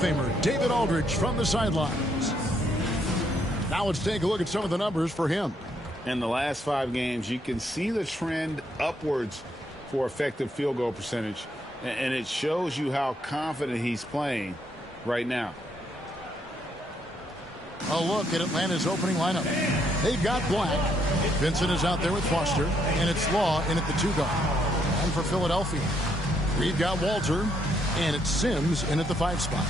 Famer David Aldridge from the sidelines. Now let's take a look at some of the numbers for him. In the last 5 games, you can see the trend upwards for effective field goal percentage, and it shows you how confident he's playing right now. A look at Atlanta's opening lineup. They've got Black. Vincent is out there with Foster, and it's Law in at the 2 guard. And for Philadelphia, we've got Walter, and it's Sims in at the 5 spot.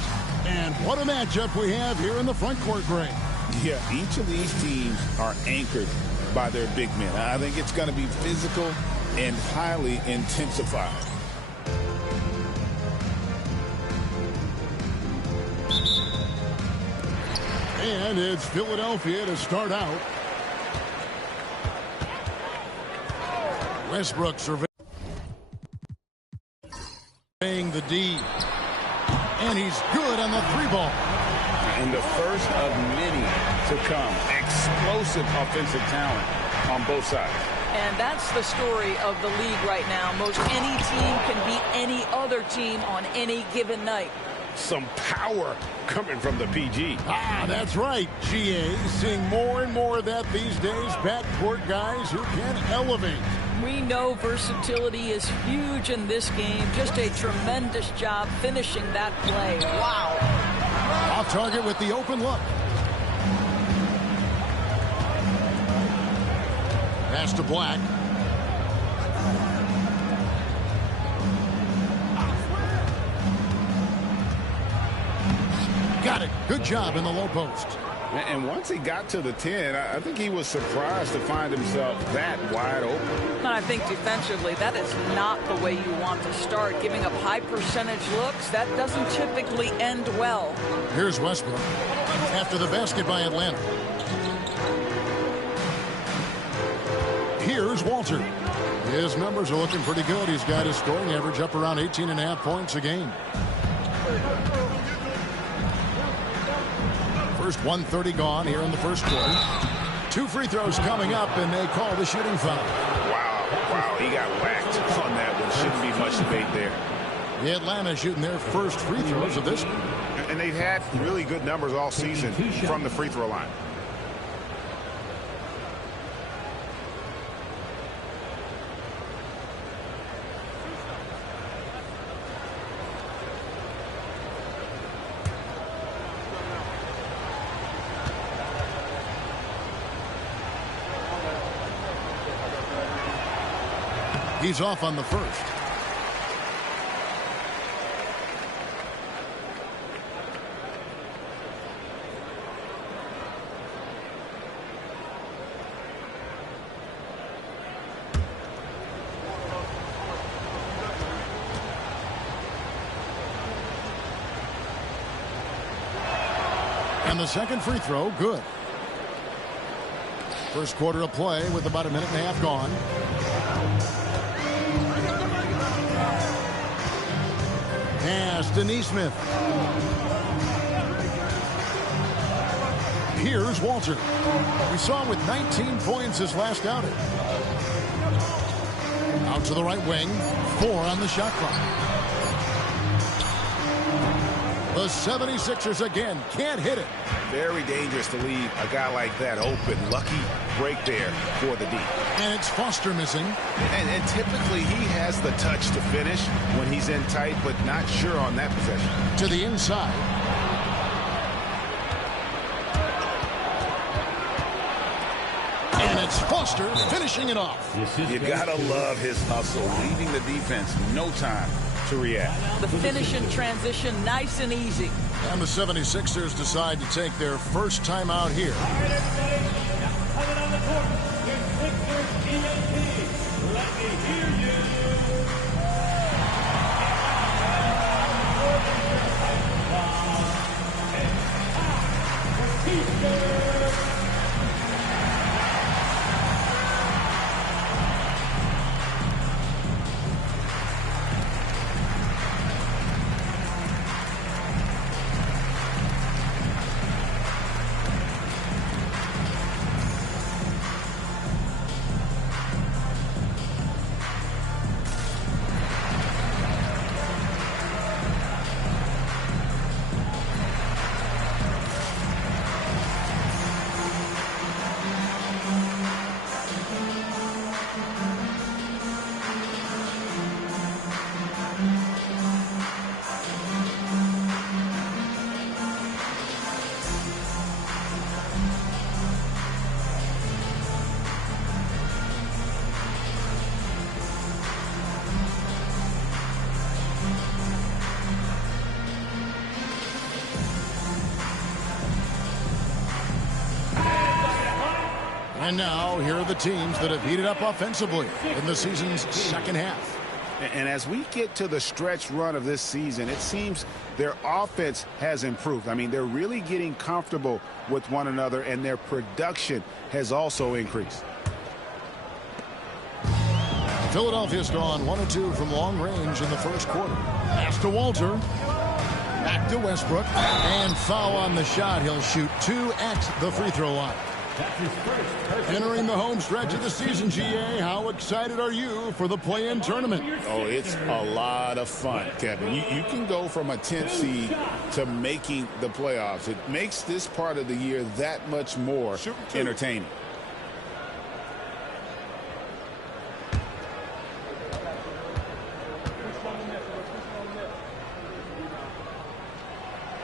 And what a matchup we have here in the front court, Gray. Yeah, each of these teams are anchored by their big men. I think it's going to be physical and highly intensified. And it's Philadelphia to start out. Westbrook surveying the D. And he's good on the 3-ball. And the first of many to come. Explosive offensive talent on both sides. And that's the story of the league right now. Most any team can beat any other team on any given night. Some power coming from the PG. Ah, that's right, GA. Seeing more and more of that these days. Backcourt guys who can elevate. We know versatility is huge in this game. Just a tremendous job finishing that play. Wow. Off target with the open look. Pass to Black. Got it. Good job in the low post. And once he got to the 10, I think he was surprised to find himself that wide open. And I think defensively, that is not the way you want to start. Giving up high percentage looks, that doesn't typically end well. Here's Westbrook after the basket by Atlanta. Here's Walter. His numbers are looking pretty good. He's got his scoring average up around 18.5 points a game. First 1:30 gone here in the first quarter. 2 free throws coming up, and they call the shooting foul. Wow, he got whacked on that one. Shouldn't be much debate there. The Atlanta shooting their first free throws of this one. And they've had really good numbers all season from the free throw line. He's off on the first. And the second free throw, good. First quarter of play with about 1.5 minutes gone. Pass to Neesmith. Here's Walter. We saw him with 19 points his last outing. Out to the right wing. 4 on the shot clock. The 76ers again can't hit it. Very dangerous to leave a guy like that open. Lucky break there for the D. And it's Foster missing. And typically he has the touch to finish when he's in tight, but not sure on that possession. To the inside. And it's Foster finishing it off. You gotta love his hustle, leaving the defense no time to react. The finish in transition, nice and easy. And the 76ers decide to take their first time out here. All right, everybody. Now, coming on the court, your Sixers ENT. Let me hear you. And now, here are the teams that have heated up offensively in the season's second half. And as we get to the stretch run of this season, it seems their offense has improved. I mean, they're really getting comfortable with one another, and their production has also increased. Philadelphia's gone 1 of 2 from long range in the first quarter. Pass to Walter. Back to Westbrook. And foul on the shot. He'll shoot 2 at the free throw line. Entering the home stretch of the season, GA, how excited are you for the play-in tournament? Oh, it's a lot of fun, Kevin. You can go from a 10th seed to making the playoffs. It makes this part of the year that much more entertaining.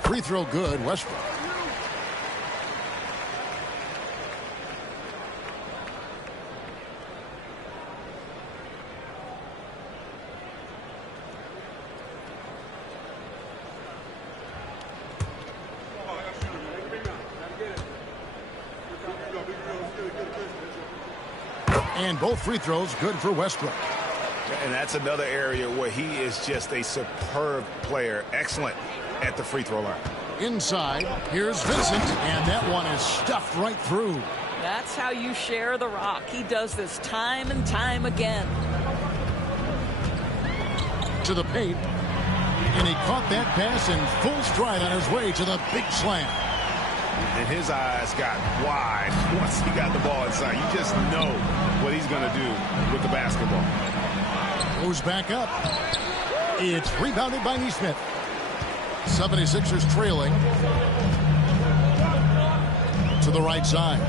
Free throw good, Westbrook. And both free throws good for Westbrook. And that's another area where he is just a superb player. Excellent at the free throw line. Inside, here's Vincent, and that one is stuffed right through. That's how you share the rock. He does this time and time again. To the paint, and he caught that pass in full stride on his way to the big slam. And his eyes got wide once he got the ball inside. You just know what he's going to do with the basketball. Goes back up. It's rebounded by Nesmith. 76ers trailing to the right side.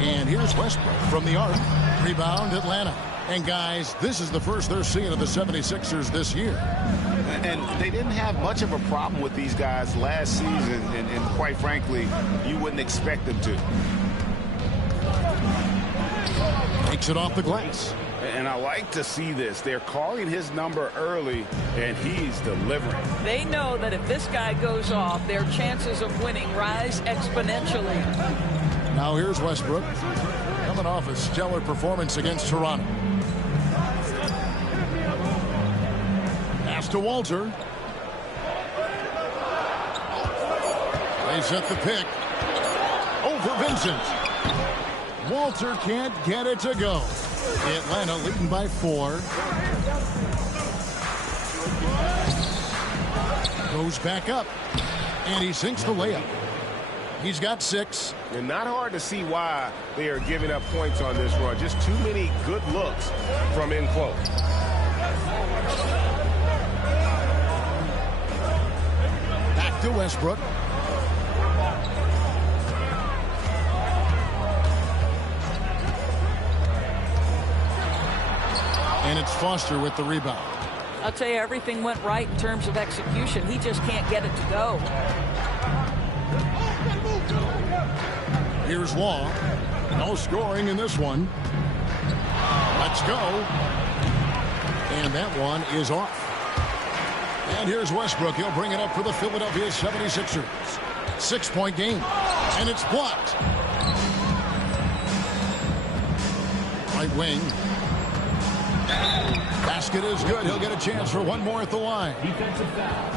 And here's Westbrook from the arc. Rebound, Atlanta. And guys, this is the first they're seeing of the 76ers this year. And they didn't have much of a problem with these guys last season, and quite frankly, you wouldn't expect them to. Takes it off the glass. And I like to see this. They're calling his number early, and he's delivering. They know that if this guy goes off, their chances of winning rise exponentially. Now here's Westbrook, coming off a stellar performance against Toronto. Pass to Walter. They set the pick. Over Vincent. Walter can't get it to go. Atlanta leading by 4. Goes back up. And he sinks the layup. He's got 6. And not hard to see why they are giving up points on this run. Just too many good looks from in close. Back to Westbrook. And it's Foster with the rebound. I'll tell you, everything went right in terms of execution. He just can't get it to go. Here's Law. No scoring in this one. Let's go. And that one is off. And here's Westbrook. He'll bring it up for the Philadelphia 76ers. 6-point game. And it's blocked. Right wing. Basket is good. He'll get a chance for one more at the line.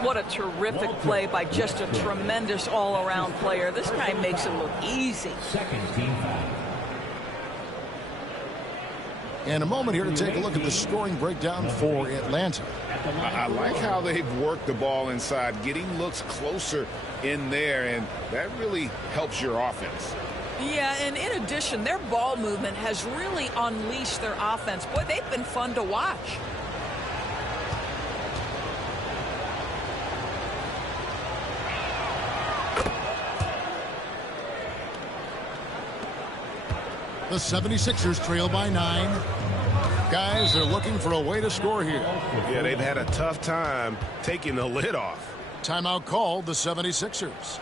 What a terrific play by just a tremendous all-around player. This guy makes it look easy. And a moment here to take a look at the scoring breakdown for Atlanta. I like how they've worked the ball inside, getting looks closer in there, and that really helps your offense. Yeah, and in addition, their ball movement has really unleashed their offense. Boy, they've been fun to watch. The 76ers trail by 9. Guys, they're looking for a way to score here. Yeah, they've had a tough time taking the lid off. Timeout called, the 76ers.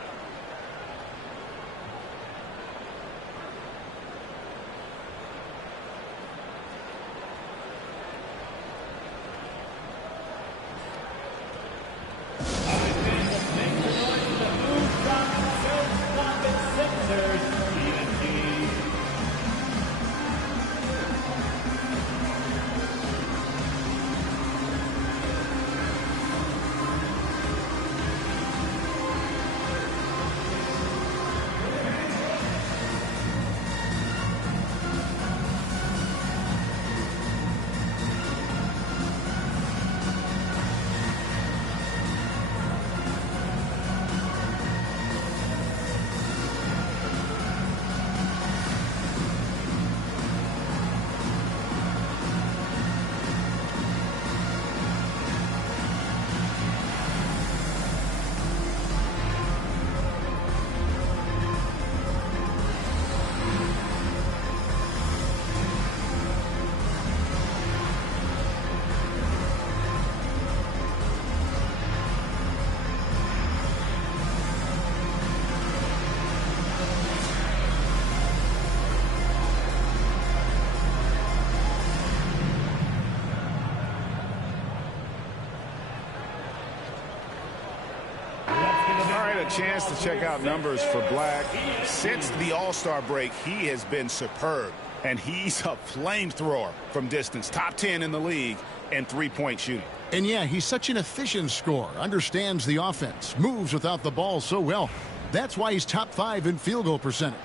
All right, a chance to check out numbers for Black. Since the All-Star break, he has been superb, and he's a flamethrower from distance. Top 10 in the league in three-point shooting. And yeah, he's such an efficient scorer, understands the offense, moves without the ball so well. That's why he's top 5 in field goal percentage.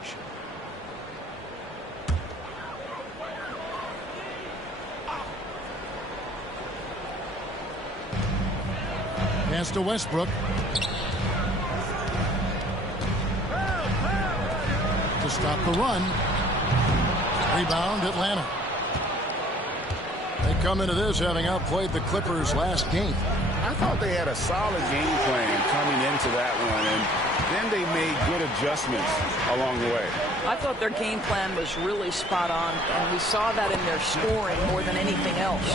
Pass to Westbrook. To stop the run. Rebound, Atlanta. They come into this having outplayed the Clippers last game. I thought they had a solid game plan coming into that one, and then they made good adjustments along the way. I thought their game plan was really spot on, and we saw that in their scoring more than anything else.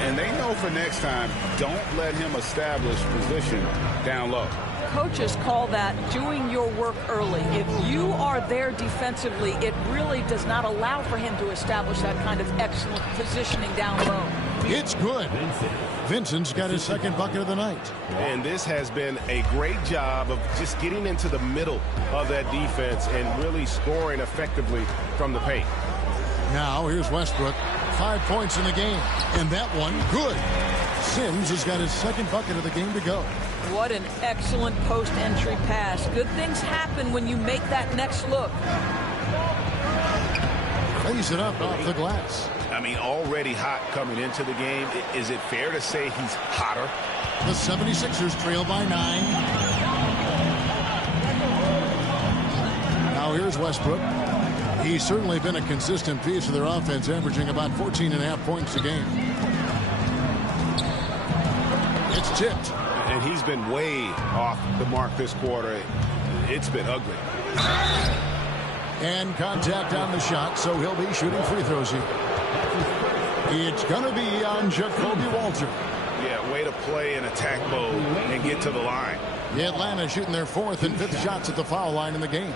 And they know for next time, don't let him establish position down low. Coaches call that doing your work early. If you are there defensively, it really does not allow for him to establish that kind of excellent positioning down low. It's good. Vincent's got his second bucket of the night. And this has been a great job of just getting into the middle of that defense and really scoring effectively from the paint. Now here's Westbrook. 5 points in the game. And that one, good. Sims has got his second bucket of the game to go. What an excellent post-entry pass. Good things happen when you make that next look. Lays it up off the glass. I mean, already hot coming into the game. Is it fair to say he's hotter? The 76ers trail by 9. Now here's Westbrook. He's certainly been a consistent piece of their offense, averaging about 14.5 points a game. It's tipped. And he's been way off the mark this quarter. It's been ugly. And contact on the shot, so he'll be shooting free throws here. It's going to be on Jacoby Walter. Yeah, way to play in attack mode and get to the line. The Atlanta shooting their 4th and 5th shots at the foul line in the game.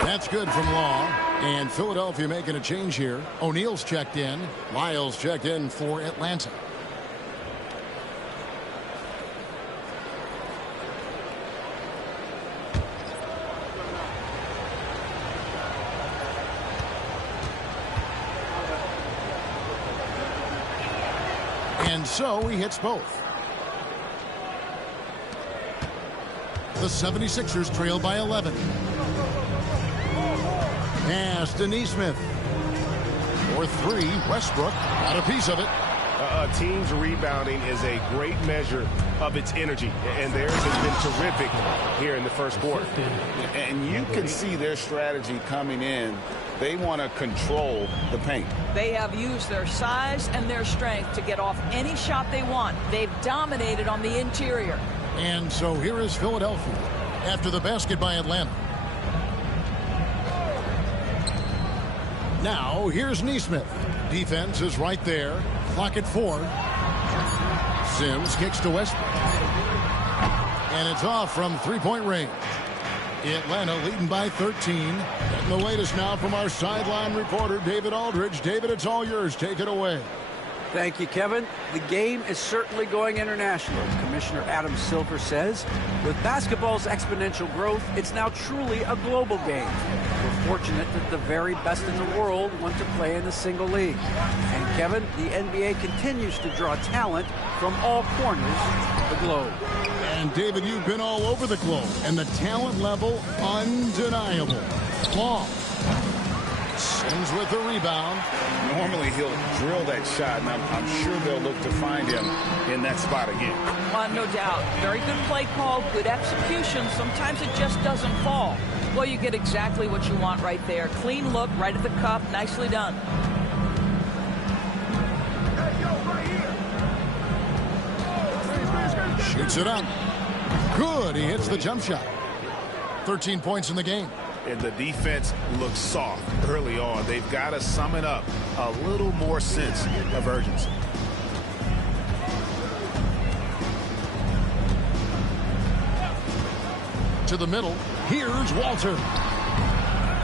That's good from Law. And Philadelphia making a change here. O'Neal's checked in. Lyles checked in for Atlanta. And so he hits both. The 76ers trail by 11. Pass to Neesmith. For 3, Westbrook got a piece of it. A team's rebounding is a great measure of its energy, and theirs has been terrific here in the first quarter. And you can see their strategy coming in. They want to control the paint. They have used their size and their strength to get off any shot they want. They've dominated on the interior. And so here is Philadelphia after the basket by Atlanta. Now here's Neesmith. Defense is right there. Clock at 4. Sims kicks to Westbrook. And it's off from three-point range. Atlanta leading by 13. Getting the latest now from our sideline reporter, David Aldridge. David, it's all yours. Take it away. Thank you, Kevin. The game is certainly going international. Commissioner Adam Silver says, with basketball's exponential growth, it's now truly a global game. We're fortunate that the very best in the world want to play in the single league. And Kevin, the NBA continues to draw talent from all corners of the globe. And David, you've been all over the globe, and the talent level undeniable. Long. Sims with the rebound. Normally he'll drill that shot, and I'm sure they'll look to find him in that spot again. No doubt. Very good play call, good execution. Sometimes it just doesn't fall. Well, you get exactly what you want right there. Clean look, right at the cup. Nicely done. Shoots it up. Good. He hits the jump shot. 13 points in the game. And the defense looks soft early on. They've got to sum it up. A little more sense of urgency. to the middle. Here's Walter.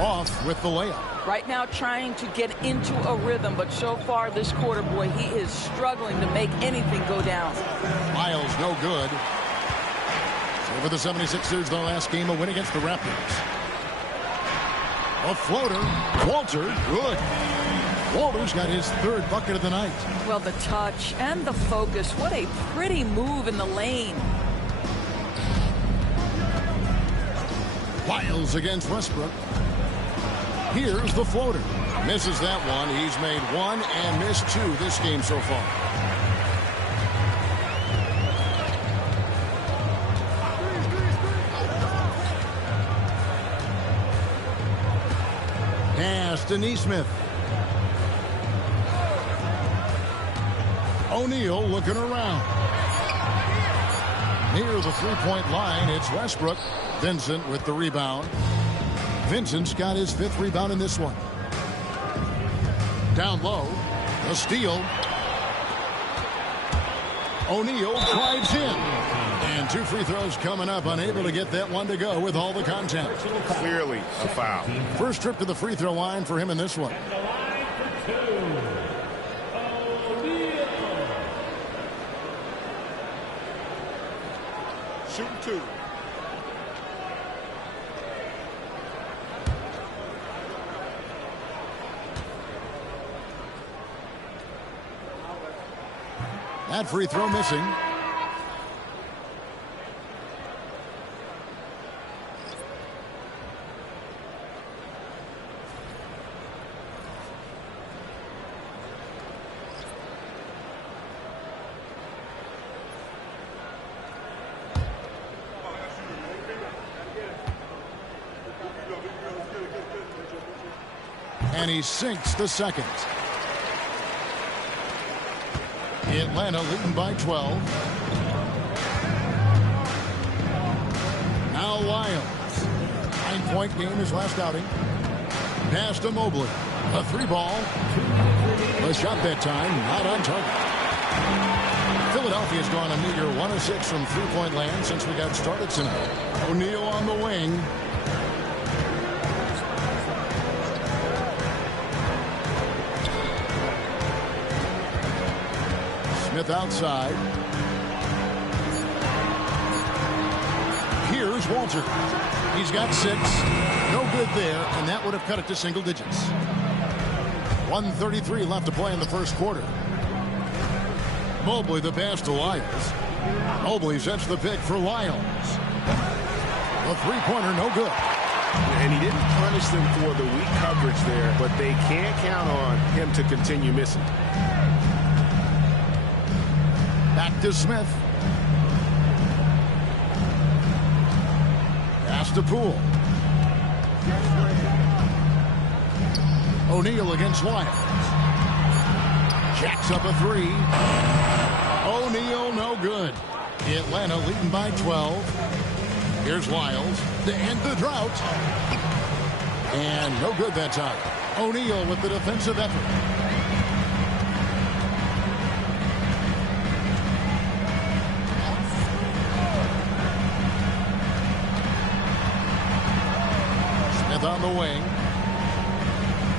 Off with the layup. Right now trying to get into a rhythm, but so far this quarter, boy, he is struggling to make anything go down. Miles, no good. So for the 76ers, their last game, a win against the Raptors. A floater. Walter, good. Walter's got his third bucket of the night. Well, the touch and the focus. What a pretty move in the lane. Miles against Westbrook. Here's the floater. Misses that one. He's made one and missed two this game so far. Pass to Nesmith. O'Neal looking around. Near the three-point line, it's Westbrook. Vincent with the rebound. Vincent's got his fifth rebound in this one. Down low, a steal. O'Neal drives in. And two free throws coming up, unable to get that one to go with all the contact. Clearly a foul. First trip to the free throw line for him in this one. Shooting two. That free throw missing. And he sinks the second. Atlanta leading by 12. Now Lyles. 9-point game his last outing. Pass to Mobley. A three ball. A shot that time, not on target. Philadelphia's gone a meager 1 of 6 from three-point land since we got started tonight. O'Neal on the wing. Smith outside. Here's Walter. He's got 6. No good there, and that would have cut it to single digits. 1:33 left to play in the first quarter. Mobley the pass to Lyles. Mobley sets the pick for Lyles. A three-pointer, no good. And he didn't punish them for the weak coverage there, but they can't count on him to continue missing. Back to Smith. Pass to Poole. O'Neal against Lyles. Jacks up a three. O'Neal no good. Atlanta leading by 12. Here's Lyles to end the drought. And no good that time. O'Neal with the defensive effort. On the wing.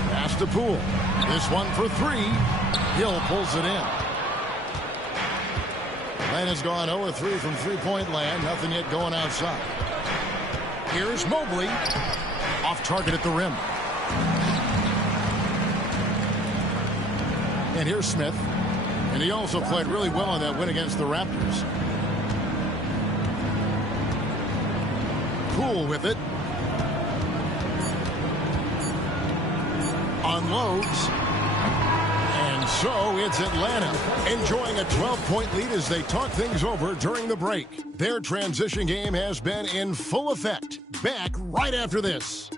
Pass to Poole. This one for 3. Hill pulls it in. Atlanta's gone 0 of 3 from three-point land. Nothing yet going outside. Here's Mobley. Off target at the rim. And here's Smith. And he also played really well on that win against the Raptors. Poole with it. Unloads. And so it's Atlanta enjoying a 12-point lead as they talk things over during the break. Their transition game has been in full effect. Back right after this.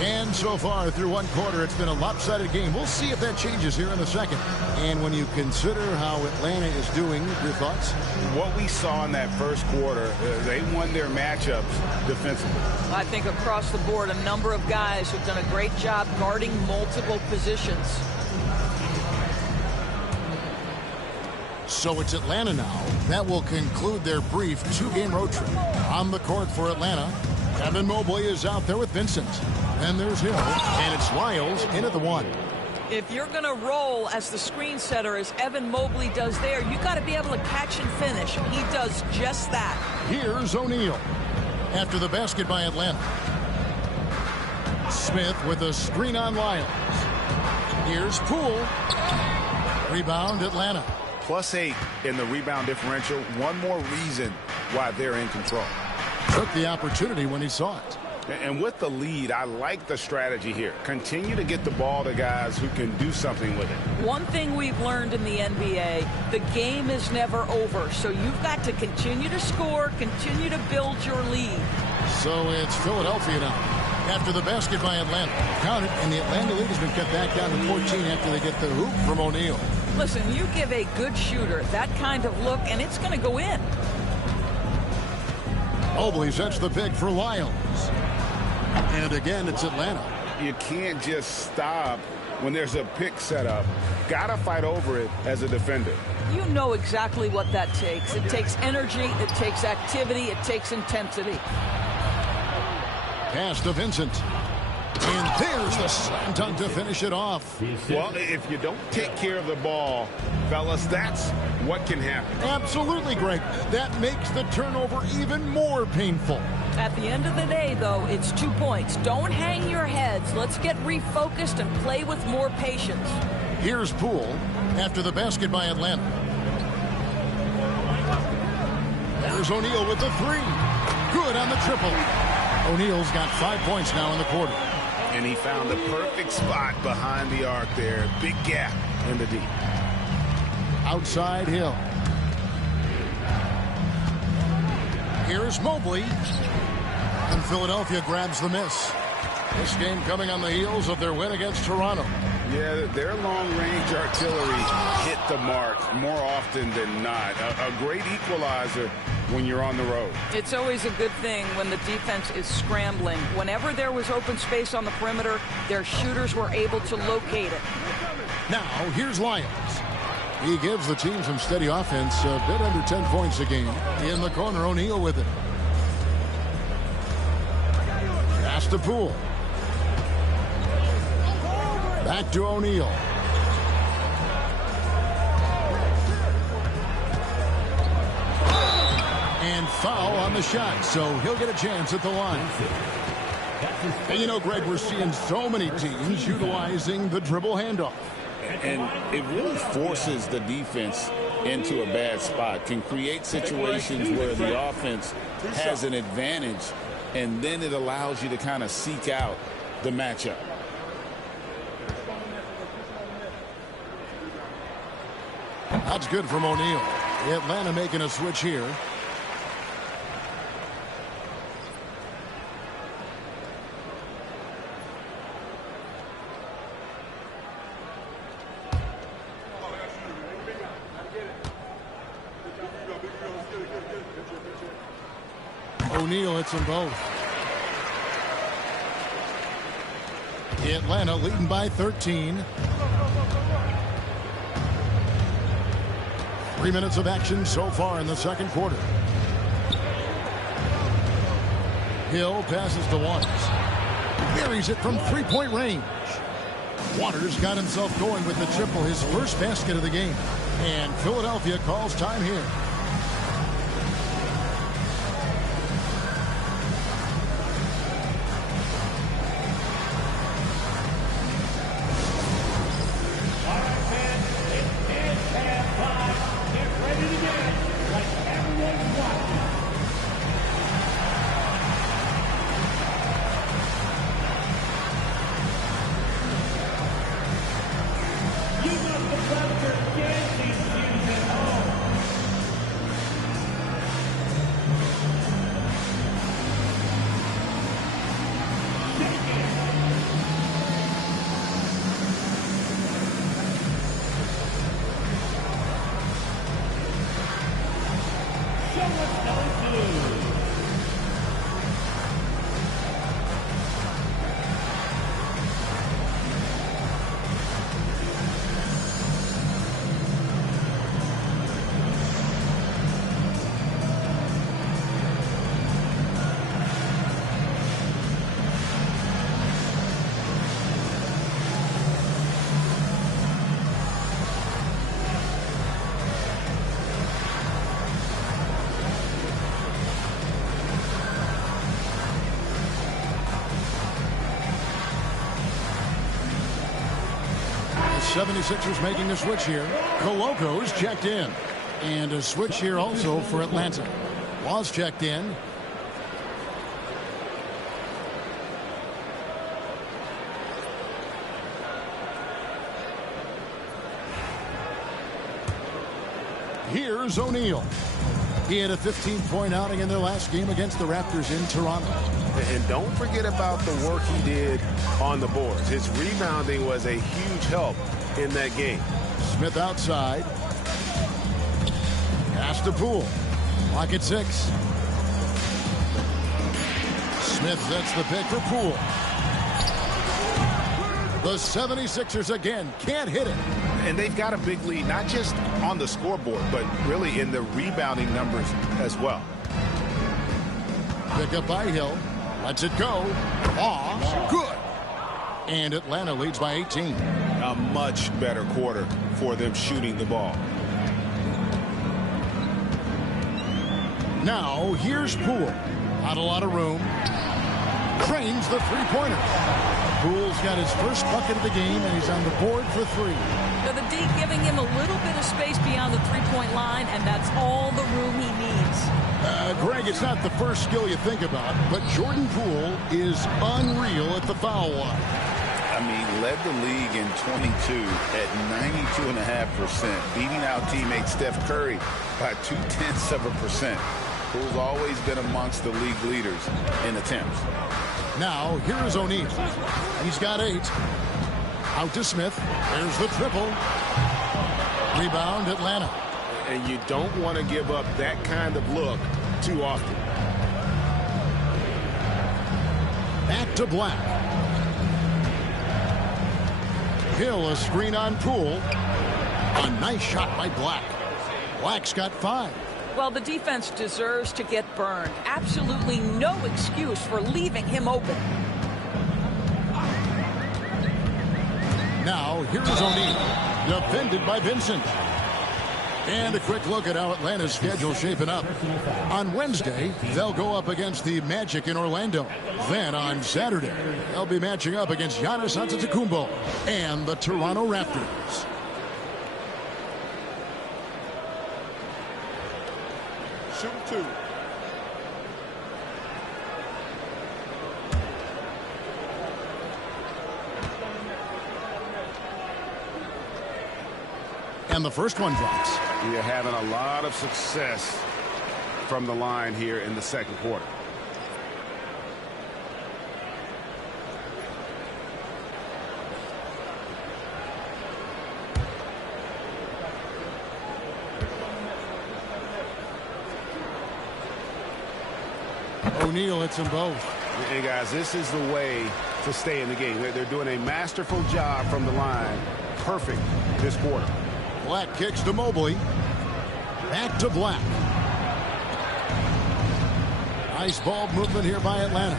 And so far through one quarter, it's been a lopsided game. We'll see if that changes here in the second. And when you consider how Atlanta is doing, your thoughts? What we saw in that first quarter, they won their matchups defensively. I think across the board, a number of guys have done a great job guarding multiple positions. So it's Atlanta now. That will conclude their brief two-game road trip. On the court for Atlanta, Evan Mobley is out there with Vincent. Then there's Hill, and it's Lyles in at the one. If you're going to roll as the screen setter, as Evan Mobley does there, you got to be able to catch and finish. He does just that. Here's O'Neal after the basket by Atlanta. Smith with a screen on Lyles. Here's Poole. Rebound Atlanta. +8 in the rebound differential. One more reason why they're in control. Took the opportunity when he saw it. And with the lead, I like the strategy here. Continue to get the ball to guys who can do something with it. One thing we've learned in the NBA, the game is never over. So you've got to continue to score, continue to build your lead. So it's Philadelphia now. After the basket by Atlanta. Count it, and the Atlanta lead has been cut back down to 14 after they get the hoop from O'Neal. Listen, you give a good shooter that kind of look, and it's going to go in. Mobley sets the pick for Lyles. And again, it's Atlanta. You can't just stop when there's a pick set up. Got to fight over it as a defender. You know exactly what that takes. It takes energy, it takes activity, it takes intensity. Pass to Vincent. And there's the slam dunk to finish it off. Well, if you don't take care of the ball, fellas, that's what can happen. Absolutely, Greg. That makes the turnover even more painful. At the end of the day, though, it's 2 points. Don't hang your heads. Let's get refocused and play with more patience. Here's Poole after the basket by Atlanta. There's O'Neal with the three. Good on the triple. O'Neal's got 5 points now in the quarter. And he found the perfect spot behind the arc there. Big gap in the deep. Outside Hill. Here's Mobley. And Philadelphia grabs the miss. This game coming on the heels of their win against Toronto. Yeah, their long-range artillery hit the mark more often than not. A great equalizer when you're on the road. It's always a good thing when the defense is scrambling. Whenever there was open space on the perimeter, their shooters were able to locate it. Now, here's Lyles. He gives the team some steady offense, a bit under 10 points a game. In the corner, O'Neal with it. Pass to Poole. Back to O'Neal. And foul on the shot, so he'll get a chance at the line. And you know, Greg, we're seeing so many teams utilizing the dribble handoff. And it really forces the defense into a bad spot, can create situations where the offense has an advantage, and then it allows you to kind of seek out the matchup. That's good from O'Neal. Atlanta making a switch here. O'Neal hits them both. Atlanta leading by 13. 3 minutes of action so far in the second quarter. Hill passes to Waters. Buries it from three-point range. Waters got himself going with the triple, his first basket of the game. And Philadelphia calls time here. Number 2. The 76ers making a switch here. Coloco's checked in. And a switch here also for Atlanta. Wall's checked in. Here's O'Neal. He had a 15-point outing in their last game against the Raptors in Toronto. And don't forget about the work he did on the boards. His rebounding was a huge help in that game. Smith outside. Pass to Poole. Clock at 6. Smith sets the pick for Poole. The 76ers again can't hit it. And they've got a big lead, not just on the scoreboard, but really in the rebounding numbers as well. Pick up by Hill. Lets it go. Off. Good. And Atlanta leads by 18. A much better quarter for them shooting the ball. Now, here's Poole. Not a lot of room. Trains the three-pointer. Poole's got his first bucket of the game, and he's on the board for 3. So the D giving him a little bit of space beyond the three-point line, and that's all the room he needs. Greg, it's not the first skill you think about, but Jordan Poole is unreal at the foul line. I mean, led the league in 22 at 92.5%, beating out teammate Steph Curry by 0.2%. Poole's always been amongst the league leaders in attempts. Now, here is O'Neal. He's got 8. Out to Smith. There's the triple. Rebound, Atlanta. And you don't want to give up that kind of look too often. Back to Black. Hill, a screen on Poole. A nice shot by Black. Black's got 5. Well, the defense deserves to get burned. Absolutely no excuse for leaving him open. Now, here is O'Neal. Defended by Vincent. And a quick look at how Atlanta's schedule shaping up. On Wednesday, they'll go up against the Magic in Orlando. Then on Saturday, they'll be matching up against Giannis Antetokounmpo and the Toronto Raptors. Shoot 2. And the first one drops. We are having a lot of success from the line here in the second quarter. O'Neal hits them both. Hey, guys, this is the way to stay in the game. They're doing a masterful job from the line. Perfect this quarter. Black kicks to Mobley. Back to Black. Nice ball movement here by Atlanta.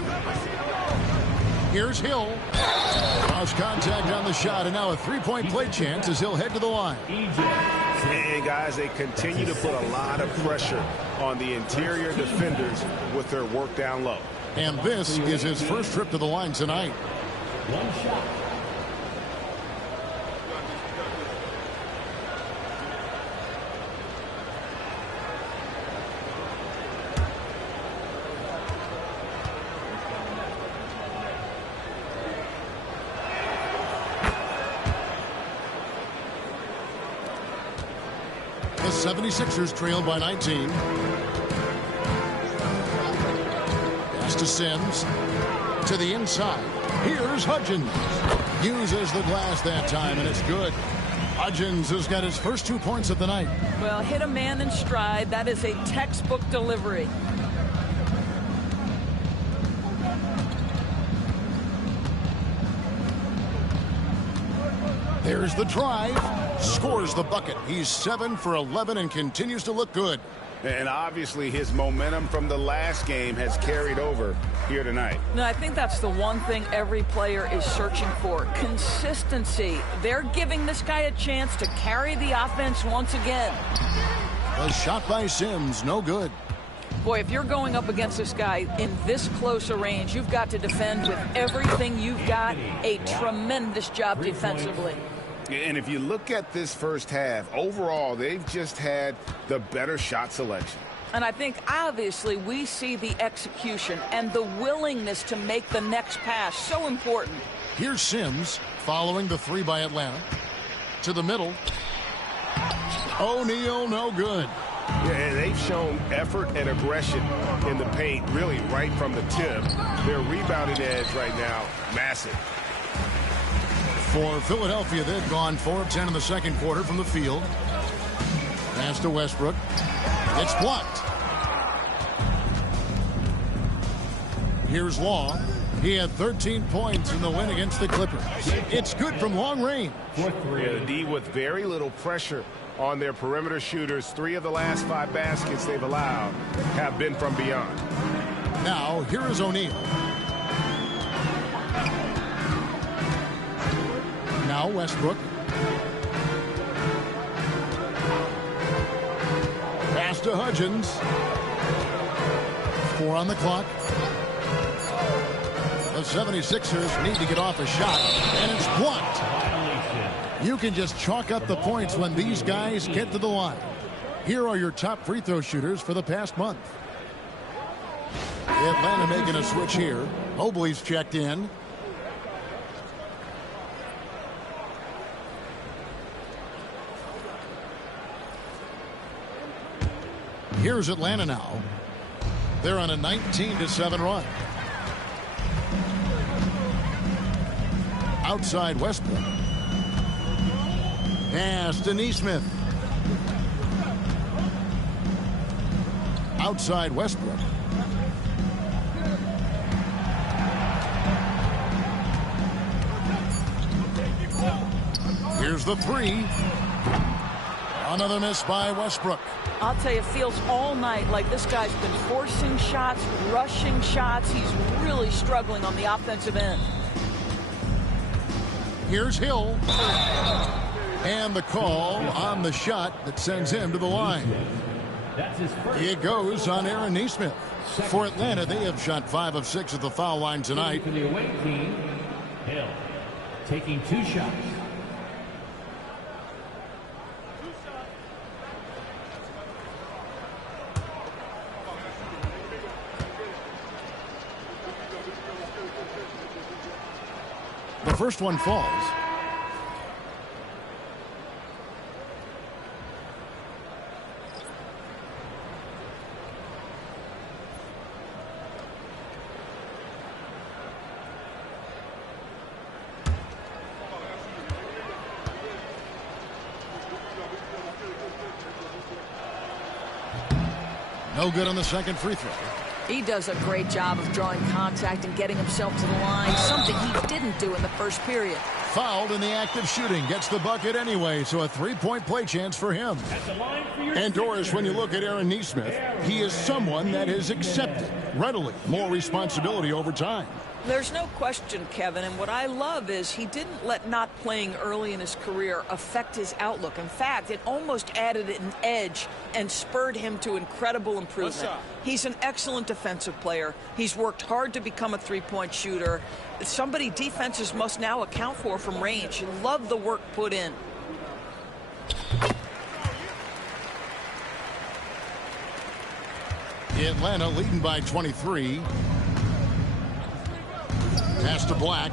Here's Hill. Cross contact on the shot, and now a three-point play chance as he'll head to the line. And guys, they continue to put a lot of pressure on the interior defenders with their work down low. And this is his first trip to the line tonight. One shot. The 76ers trail by 19. Pass to Sims. To the inside. Here's Hudgens. Uses the glass that time, and it's good. Hudgens has got his first 2 points of the night. Well, hit a man in stride. That is a textbook delivery. There's the drive. Scores the bucket. He's 7 for 11 and continues to look good. And obviously his momentum from the last game has carried over here tonight. No, I think that's the one thing every player is searching for. Consistency. They're giving this guy a chance to carry the offense once again. A shot by Sims, no good. Boy, if you're going up against this guy in this close a range, you've got to defend with everything you've got. A tremendous job defensively. And if you look at this first half, overall, they've just had the better shot selection. And I think, obviously, we see the execution and the willingness to make the next pass so important. Here's Sims following the 3 by Atlanta. To the middle. O'Neal, no good. Yeah, they've shown effort and aggression in the paint, really right from the tip. Their rebounding edge right now, massive. For Philadelphia, they've gone 4 of 10 in the second quarter from the field. Pass to Westbrook. It's blocked. Here's Law. He had 13 points in the win against the Clippers. It's good from long range. Yeah, the D with very little pressure on their perimeter shooters. 3 of the last 5 baskets they've allowed have been from beyond. Now, here is O'Neal. Now Westbrook. Pass to Hudgens. 4 on the clock. The 76ers need to get off a shot, and it's blocked. You can just chalk up the points when these guys get to the line. Here are your top free throw shooters for the past month. Atlanta making a switch here. Mobley's checked in. Here's Atlanta now. They're on a 19-7 run. Outside Westbrook. Pass to Nesmith. Outside Westbrook. Here's the 3. Another miss by Westbrook. I'll tell you, it feels all night like this guy's been forcing shots, rushing shots. He's really struggling on the offensive end. Here's Hill. And the call on the shot that sends him to the line. It goes on Aaron Nesmith. For Atlanta, they have shot 5 of 6 at the foul line tonight. For the away team, Hill taking 2 shots. The first one falls. No good on the second free throw. He does a great job of drawing contact and getting himself to the line, something he didn't do in the first period. Fouled in the act of shooting. Gets the bucket anyway, so a 3-point play chance for him. And Doris, when you look at Aaron Nesmith, he is someone that has accepted readily more responsibility over time. There's no question, Kevin, and what I love is he didn't let not playing early in his career affect his outlook. In fact, it almost added an edge and spurred him to incredible improvement. He's an excellent defensive player. He's worked hard to become a three-point shooter. Somebody defenses must now account for from range. Love the work put in. Atlanta leading by 23. Pass to Black.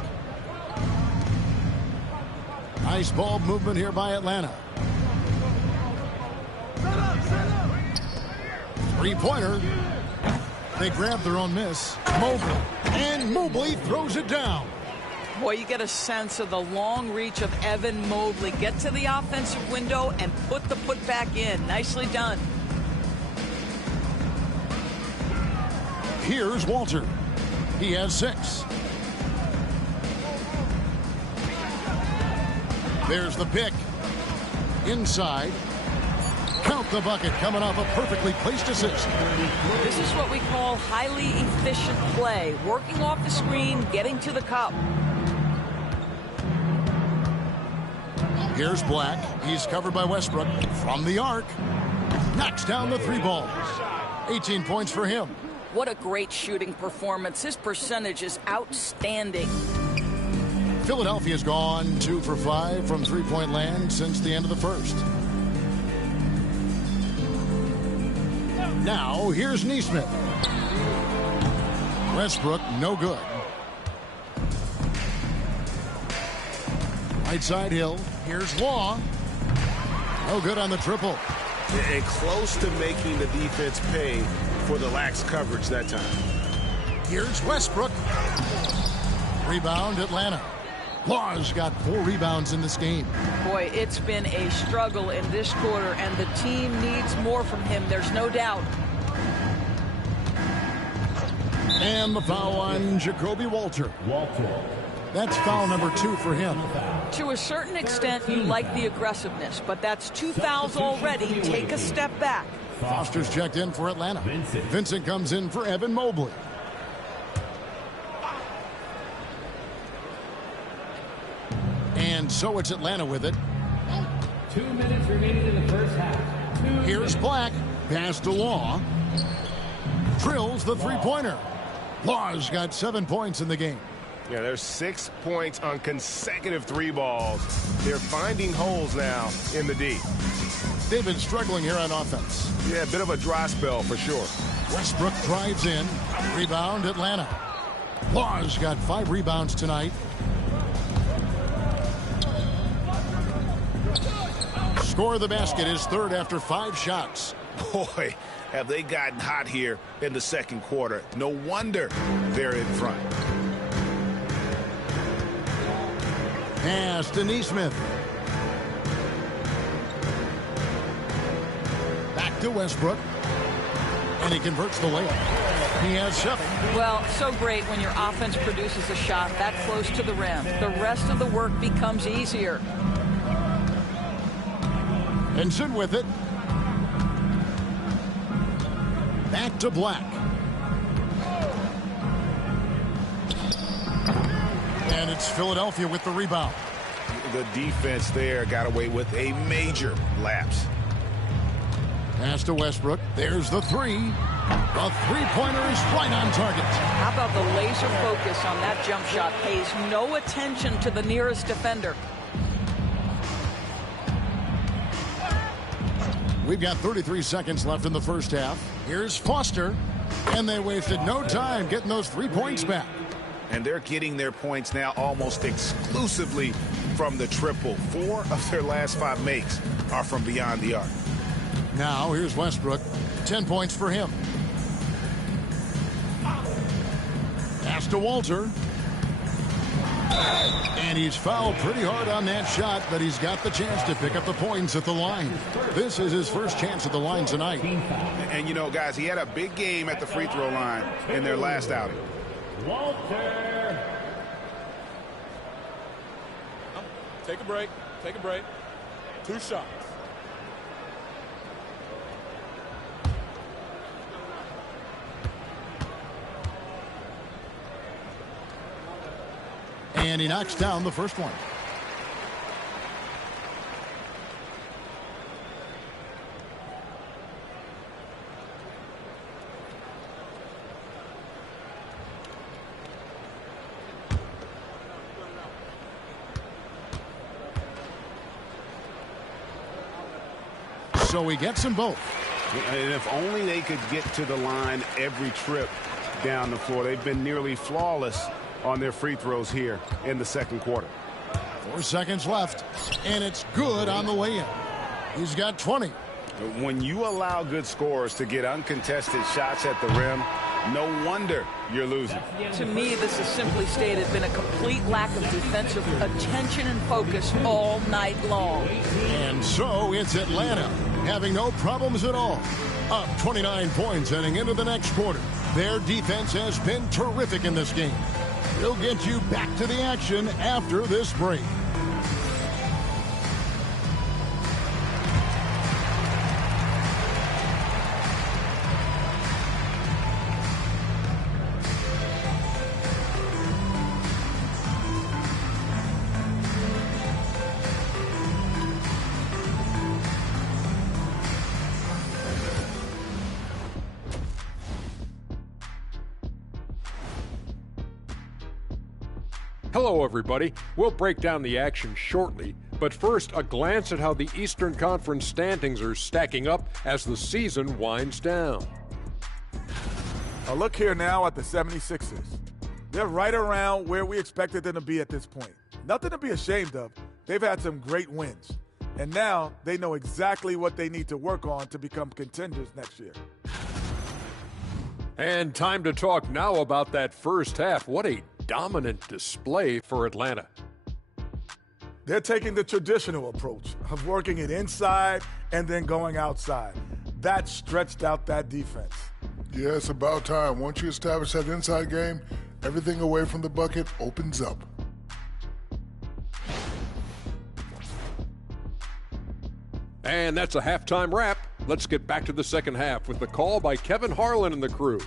Nice ball movement here by Atlanta. Three-pointer. They grab their own miss. Mobley. And Mobley throws it down. Boy, you get a sense of the long reach of Evan Mobley. Get to the offensive window and put the putback in. Nicely done. Here's Walter. He has 6. There's the pick. Inside. Count the bucket, coming off a perfectly placed assist. This is what we call highly efficient play. Working off the screen, getting to the cup. Here's Black. He's covered by Westbrook. From the arc. Knocks down the 3 balls. 18 points for him. What a great shooting performance. His percentage is outstanding. Philadelphia's gone 2 for 5 from three-point land since the end of the first. Now, here's Neesmith. Westbrook, no good. Right side Hill. Here's Law. No good on the triple. And close to making the defense pay for the lax coverage that time. Here's Westbrook. Rebound, Atlanta. Law's got 4 rebounds in this game. Boy, it's been a struggle in this quarter, and the team needs more from him. There's no doubt. And the foul on Jacoby Walter. That's foul number 2 for him. To a certain extent, you like the aggressiveness, but that's 2 fouls already. Take a step back. Foster's checked in for Atlanta. Vincent comes in for Evan Mobley. And so it's Atlanta with it. 2 minutes remaining in the first half. Here's Black. Pass to Law. Drills the three-pointer. Law's got 7 points in the game. Yeah, there's 6 points on consecutive 3 balls. They're finding holes now in the D. They've been struggling here on offense. Yeah, a bit of a dry spell for sure. Westbrook drives in. Rebound, Atlanta. Law's got 5 rebounds tonight. Score of the basket is 3rd after 5 shots. Boy, have they gotten hot here in the second quarter. No wonder they're in front. Pass to Neesmith. Back to Westbrook. And he converts the layup. He has 7. Well, so great when your offense produces a shot that close to the rim. The rest of the work becomes easier. Vincent with it. Back to Black. And it's Philadelphia with the rebound. The defense there got away with a major lapse. Pass to Westbrook. There's the 3. The three-pointer is right on target. How about the laser focus on that jump shot? Pays no attention to the nearest defender. We've got 33 seconds left in the first half. Here's Foster. And they wasted no time getting those 3 points back. And they're getting their points now almost exclusively from the triple. 4 of their last 5 makes are from beyond the arc. Now here's Westbrook. 10 points for him. Pass to Walter. And he's fouled pretty hard on that shot, but he's got the chance to pick up the points at the line. This is his first chance at the line tonight. And, you know, guys, he had a big game at the free throw line in their last outing. Walter. Take a break. Take a break. 2 shots. And he knocks down the first one. So he gets them both. And if only they could get to the line every trip down the floor. They've been nearly flawless on their free throws here in the second quarter. 4 seconds left, and it's good on the way in. He's got 20. When you allow good scorers to get uncontested shots at the rim, No wonder you're losing. To me, this is simply stated been a complete lack of defensive attention and focus all night long. And so it's Atlanta, having no problems at all. Up 29 points heading into the next quarter. Their defense has been terrific in this game. We'll get you back to the action after this break. Hello, everybody. We'll break down the action shortly, but first, a glance at how the Eastern Conference standings are stacking up as the season winds down. A look here now at the 76ers. They're right around where we expected them to be at this point. Nothing to be ashamed of. They've had some great wins, and now they know exactly what they need to work on to become contenders next year. And time to talk now about that first half. What a dominant display for Atlanta. They're taking the traditional approach of working it inside and then going outside. That stretched out that defense. Yeah, it's about time. Once you establish that inside game, everything away from the bucket opens up. And that's a halftime wrap. Let's get back to the second half with the call by Kevin Harlan and the crew.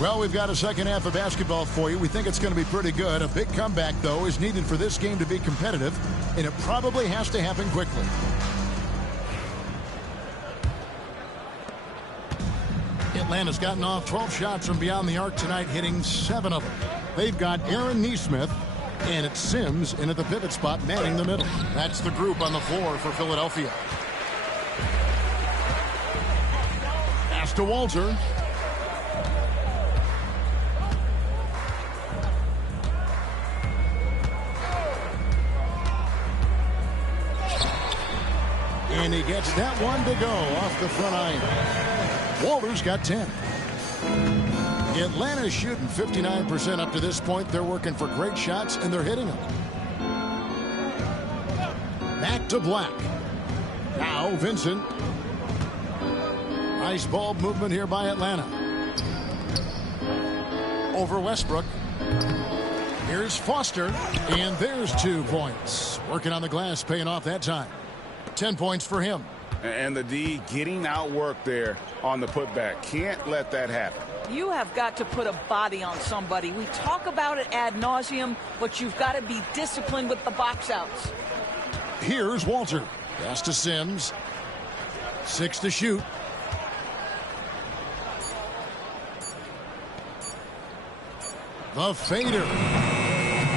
Well, we've got a second half of basketball for you. We think it's going to be pretty good. A big comeback, though, is needed for this game to be competitive, and it probably has to happen quickly. Atlanta's gotten off 12 shots from beyond the arc tonight, hitting 7 of them. They've got Aaron Nesmith, and it's Sims in at the pivot spot, manning the middle. That's the group on the floor for Philadelphia. Pass to Walter. And he gets that one to go off the front iron. Walter's got 10. Atlanta's shooting 59% up to this point. They're working for great shots, and they're hitting them. Back to Black. Now Vincent. Nice ball movement here by Atlanta. Over Westbrook. Here's Foster, and there's 2 points. Working on the glass, paying off that time. 10 points for him. And the D getting outworked there on the putback. Can't let that happen. You have got to put a body on somebody. We talk about it ad nauseum, but you've got to be disciplined with the box outs. Here's Walter. Pass to Sims. 6 to shoot. The fader.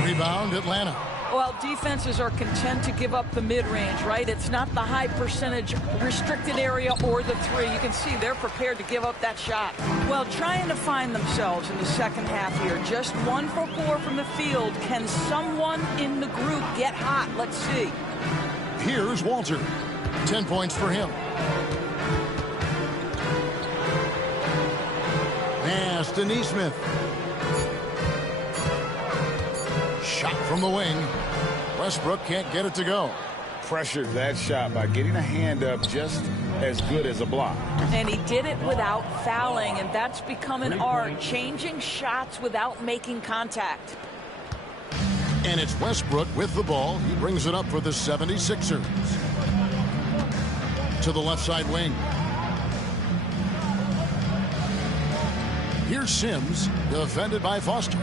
Rebound, Atlanta. Well, defenses are content to give up the mid-range, right? It's not the high percentage restricted area or the 3. You can see they're prepared to give up that shot. Well, trying to find themselves in the second half here. Just 1 for 4 from the field. Can someone in the group get hot? Let's see. Here's Walter. 10 points for him. Pass to Nesmith. Shot from the wing. Westbrook can't get it to go. Pressured that shot by getting a hand up just as good as a block. And he did it without fouling, and that's become an art. Changing shots without making contact. And it's Westbrook with the ball. He brings it up for the 76ers. To the left side wing. Here's Sims, defended by Foster.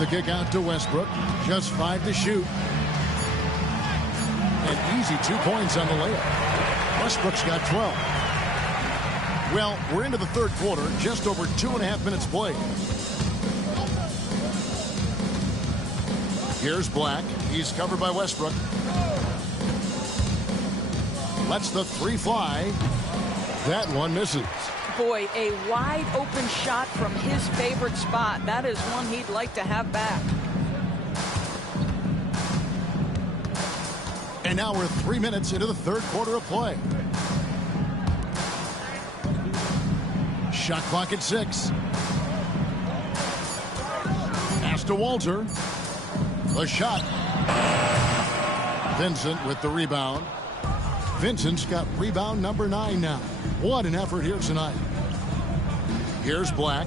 The kick out to Westbrook. Just 5 to shoot. An easy 2 points on the layup. Westbrook's got 12. Well, we're into the third quarter. Just over 2.5 minutes played. Here's Black. He's covered by Westbrook. Lets the 3 fly. That one misses. Boy, a wide open shot from his favorite spot. That is one he'd like to have back. And now we're 3 minutes into the third quarter of play. Shot clock at 6. Pass to Walter. The shot. Vincent with the rebound. Vincent's got rebound number 9 now. What an effort here tonight. Here's Black.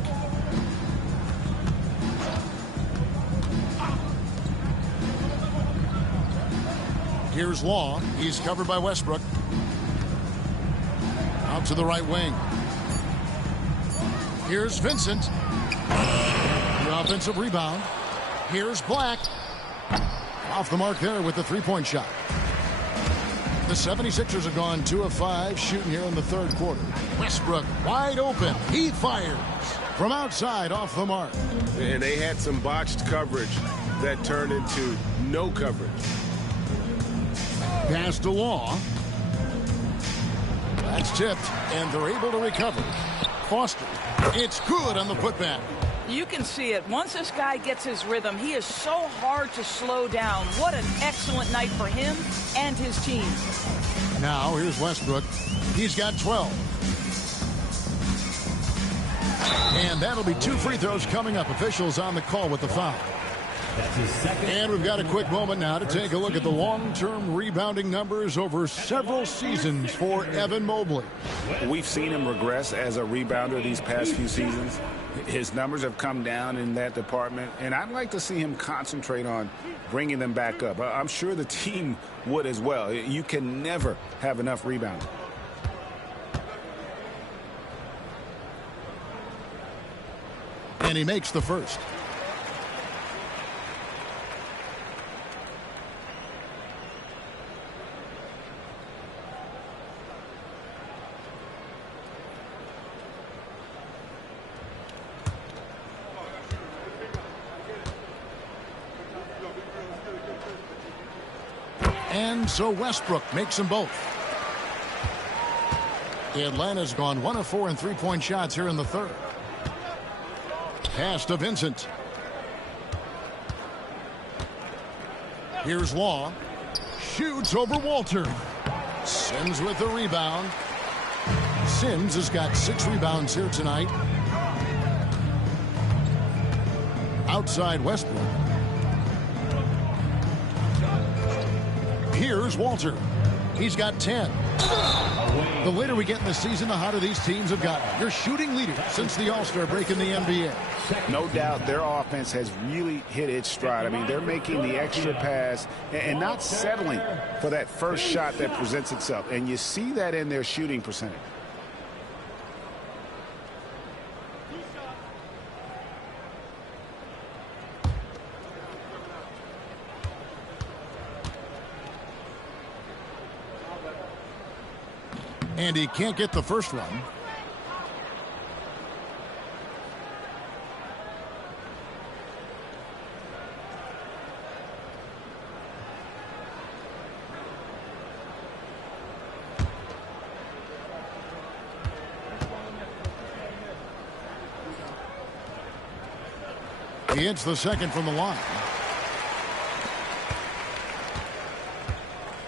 Here's Law. He's covered by Westbrook. Out to the right wing. Here's Vincent. The offensive rebound. Here's Black. Off the mark there with the three-point shot. The 76ers have gone 2 of 5 shooting here in the third quarter. Westbrook wide open. He fires from outside off the mark. And they had some botched coverage that turned into no coverage. Pass to Law. That's tipped, and they're able to recover. Foster. It's good on the putback. You can see it. Once this guy gets his rhythm, he is so hard to slow down. What an excellent night for him and his team. Now, here's Westbrook. He's got 12. And that'll be 2 free throws coming up. Officials on the call with the foul. And we've got a quick moment now to take a look at the long-term rebounding numbers over several seasons for Evan Mobley. We've seen him regress as a rebounder these past few seasons. His numbers have come down in that department, and I'd like to see him concentrate on bringing them back up. I'm sure the team would as well. You can never have enough rebounding. And he makes the first. And so Westbrook makes them both. Atlanta's gone 1 of 4 in three-point shots here in the third. Pass to Vincent. Here's Law. Shoots over Walter. Sims with the rebound. Sims has got 6 rebounds here tonight. Outside Westbrook. Here's Walter. He's got 10. The later we get in the season, the hotter these teams have gotten. They're shooting leaders since the All-Star break in the NBA. No doubt their offense has really hit its stride. I mean, they're making the extra pass and not settling for that first shot that presents itself. And you see that in their shooting percentage. And he can't get the first one. He hits the second from the line.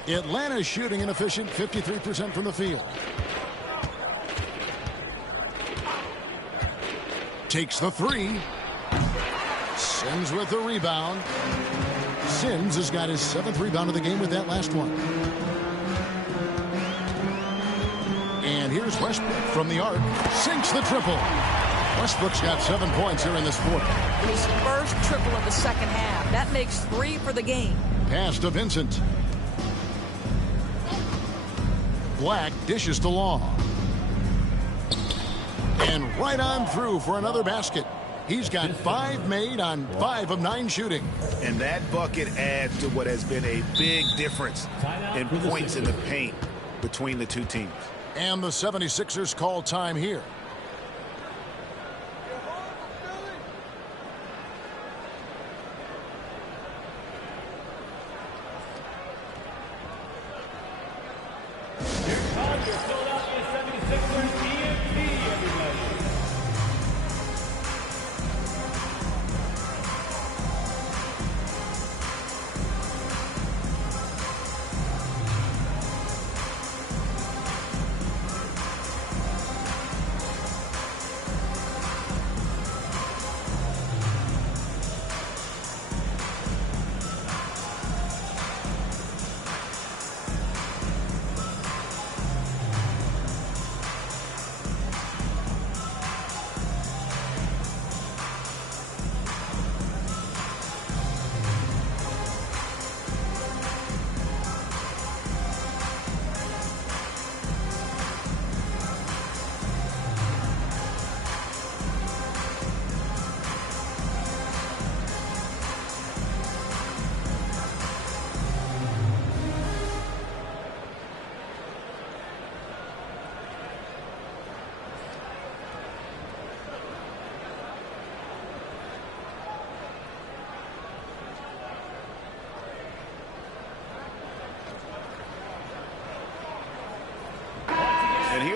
Atlanta's shooting an efficient 53% from the field. Takes the 3. Sims with the rebound. Sims has got his 7th rebound of the game with that last one. And here's Westbrook from the arc. Sinks the triple. Westbrook's got 7 points here in this quarter. His first triple of the second half. That makes 3 for the game. Pass to Vincent. Black dishes to Law. And right on through for another basket. He's got 5 made on 5 of 9 shooting. And that bucket adds to what has been a big difference in points in the paint between the two teams. And the 76ers call time here.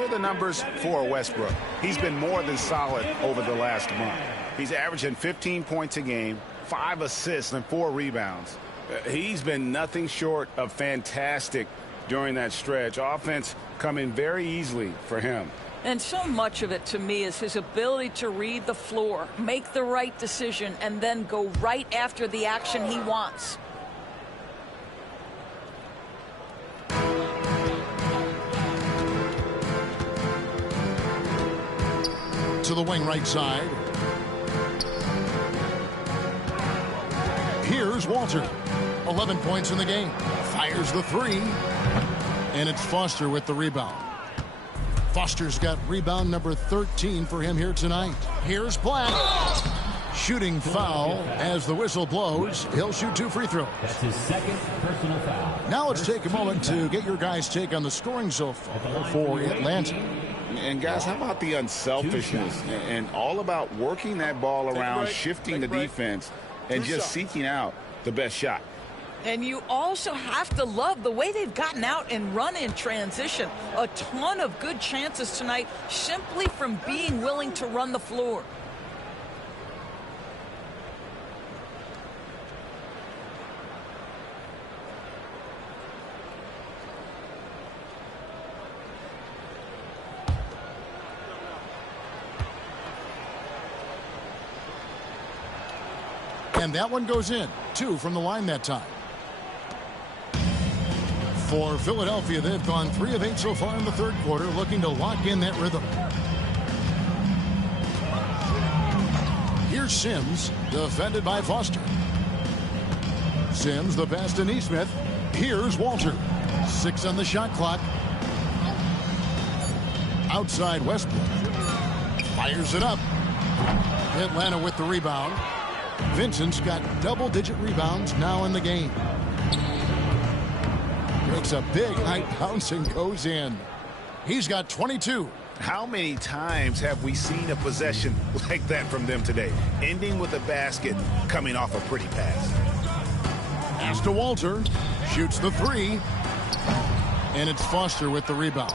are the numbers for Westbrook. He's been more than solid over the last month. He's averaging 15 points a game, 5 assists, and 4 rebounds. He's been nothing short of fantastic during that stretch. Offense coming very easily for him. And so much of it, to me, is his ability to read the floor, make the right decision, and then go right after the action he wants. To the wing right side. Here's Walter. 11 points in the game. Fires the 3. And it's Foster with the rebound. Foster's got rebound number 13 for him here tonight. Here's Black. Shooting foul as the whistle blows. He'll shoot 2 free throws. That's his second personal foul. Now let's take a moment to get your guys' take on the scoring so far for Atlanta. And guys, how about the unselfishness and all about working that ball around, shifting the defense, and just seeking out the best shot. And you also have to love the way they've gotten out and run in transition. A ton of good chances tonight simply from being willing to run the floor. And that one goes in. 2 from the line that time. For Philadelphia, they've gone 3 of 8 so far in the third quarter, looking to lock in that rhythm. Here's Sims, defended by Foster. Sims, the pass to Neesmith. Here's Walter. 6 on the shot clock. Outside Westbrook. Fires it up. Atlanta with the rebound. Vincent's got double-digit rebounds now in the game. Makes a big high bounce and goes in. He's got 22. How many times have we seen a possession like that from them today? Ending with a basket, coming off a pretty pass. Pass to Walter. Shoots the 3. And it's Foster with the rebound.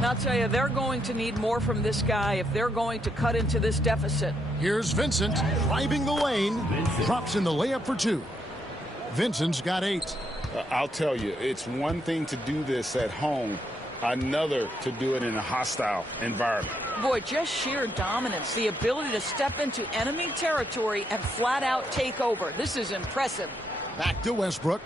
I'll tell you, they're going to need more from this guy if they're going to cut into this deficit. Here's Vincent driving the lane. Drops in the layup for 2. Vincent's got 8. I'll tell you, it's one thing to do this at home, another to do it in a hostile environment. Boy, just sheer dominance, the ability to step into enemy territory and flat out take over. This is impressive. Back to Westbrook.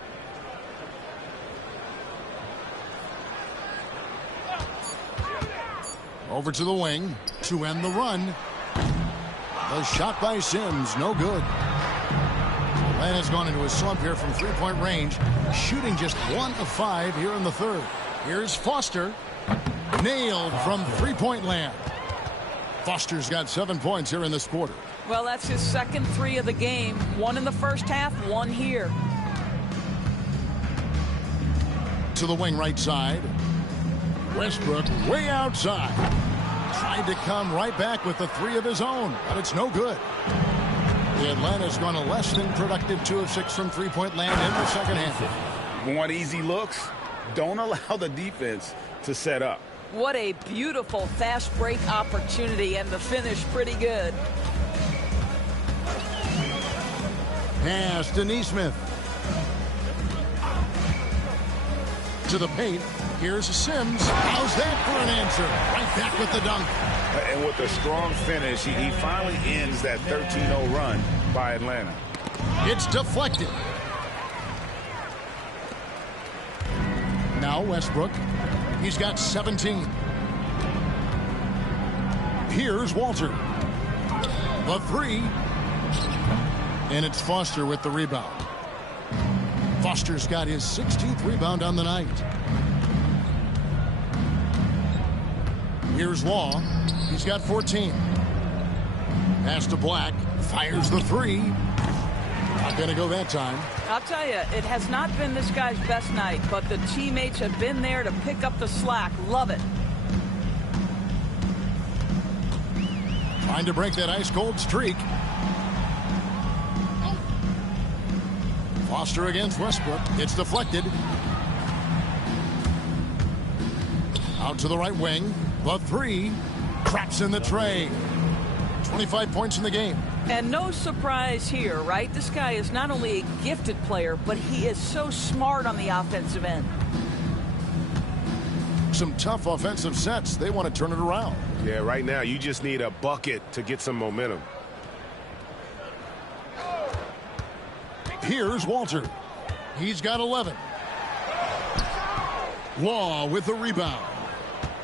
Over to the wing to end the run. The shot by Sims, no good. Atlanta's gone into a slump here from 3-point range, shooting just 1 of 5 here in the third. Here's Foster. Nailed from 3-point land. Foster's got 7 points here in this quarter. Well, that's his second 3 of the game. 1 in the first half, 1 here. To the wing right side. Westbrook way outside. Tried to come right back with the 3 of his own, but it's no good. The Atlanta's gone a less than productive 2 of 6 from 3-point land in the second half. Want easy looks? Don't allow the defense to set up. What a beautiful fast break opportunity, and the finish pretty good. Pass to Neesmith. To the paint. Here's Sims. How's that for an answer? Right back with the dunk. And with a strong finish, he finally ends that 13-0 run by Atlanta. It's deflected. Now Westbrook. He's got 17. Here's Walter. The 3. And it's Foster with the rebound. Foster's got his 16th rebound on the night. Here's Law. He's got 14. Pass to Black. Fires the 3. Not going to go that time. I'll tell you, it has not been this guy's best night, but the teammates have been there to pick up the slack. Love it. Trying to break that ice-cold streak. Foster against Westbrook. It's deflected. Out to the right wing. The three traps in the tray. 25 points in the game. And no surprise here, right? This guy is not only a gifted player, but he is so smart on the offensive end. Some tough offensive sets. They want to turn it around. Yeah, right now you just need a bucket to get some momentum. Here's Walter. He's got 11. Law with the rebound.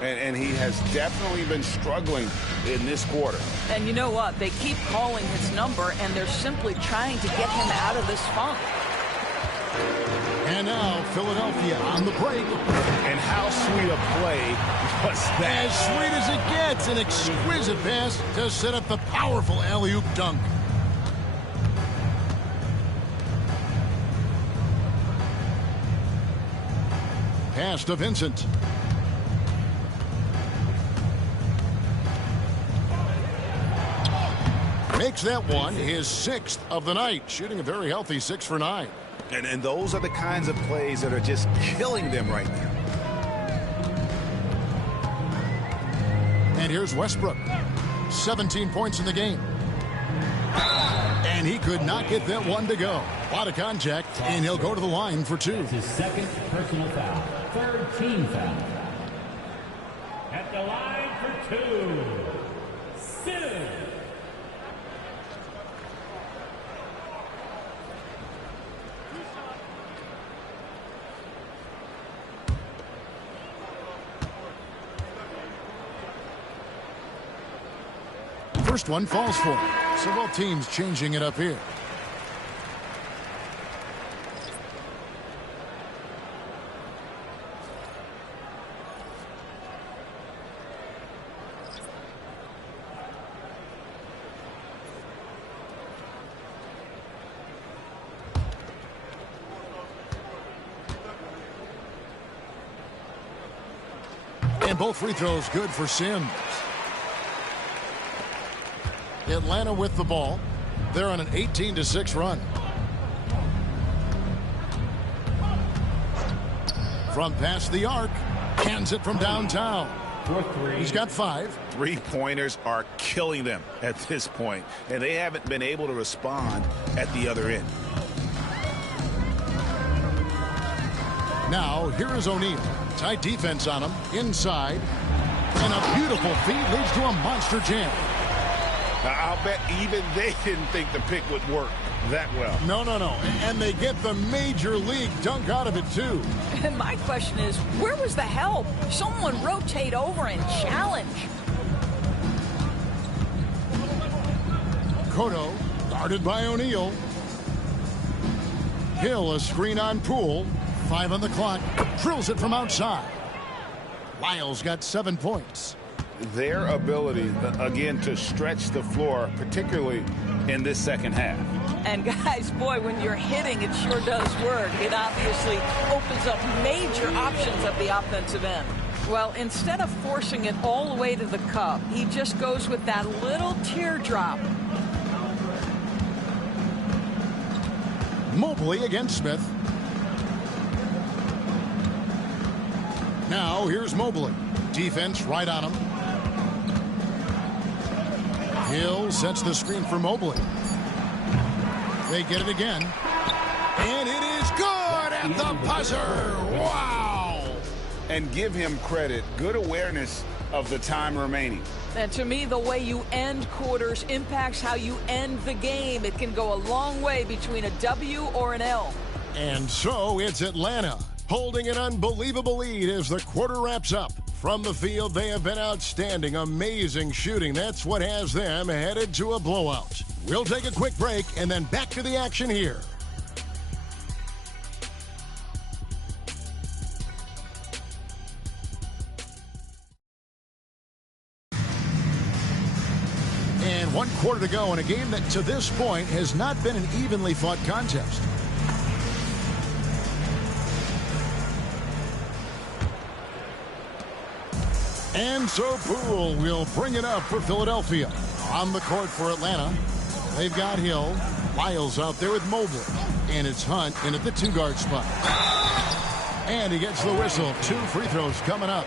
And he has definitely been struggling in this quarter. And you know what? They keep calling his number, and they're simply trying to get him out of this funk. And now Philadelphia on the break. And how sweet a play was that? As sweet as it gets. An exquisite pass to set up the powerful alley-oop dunk. Pass to Vincent. Makes that one his 6th of the night, shooting a very healthy 6 for 9. And those are the kinds of plays that are just killing them right now. And here's Westbrook. 17 points in the game. And he could not get that one to go. A lot of contact, and he'll go to the line for 2. His second personal foul. Third team foul. At the line for 2. Simmons. First one falls for him. So both teams changing it up here. And both free throws good for Sims. Atlanta with the ball. They're on an 18-6 run. From past the arc. Cans it from downtown. He's got 5. Three-pointers are killing them at this point, and they haven't been able to respond at the other end. Now, here is O'Neal. Tight defense on him. Inside. And a beautiful feed leads to a monster jam. I'll bet even they didn't think the pick would work that well. No. And they get the major league dunk out of it, too. And my question is, where was the help? Someone rotate over and challenge. Cotto, guarded by O'Neal. Hill, a screen on Poole. 5 on the clock. Drills it from outside. Lyles got 7 points. Their ability, again, to stretch the floor, particularly in this second half. And guys, boy, when you're hitting, it sure does work. It obviously opens up major options at the offensive end. Well, instead of forcing it all the way to the cup, he just goes with that little teardrop. Mobley against Smith. Now, here's Mobley. Defense right on him. Hill sets the screen for Mobley. They get it again. And it is good at the buzzer. Wow. And give him credit. Good awareness of the time remaining. And to me, the way you end quarters impacts how you end the game. It can go a long way between a W or an L. And so it's Atlanta holding an unbelievable lead as the quarter wraps up. From the field, they have been outstanding. Amazing shooting. That's what has them headed to a blowout. We'll take a quick break and then back to the action here. And 1 quarter to go in a game that to this point has not been an evenly fought contest. And so Poole will bring it up for Philadelphia. On the court for Atlanta, they've got Hill. Lyles out there with Mobley. And it's Hunt in at the 2-guard spot. And he gets the whistle. 2 free throws coming up.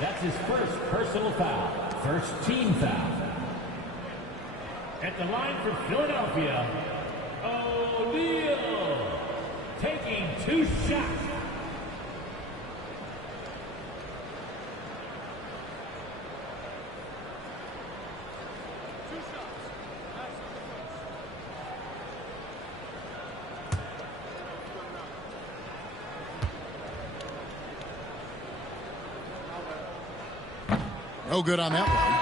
That's his first personal foul. First team foul. At the line for Philadelphia, O'Neal taking 2 shots. No good on that one.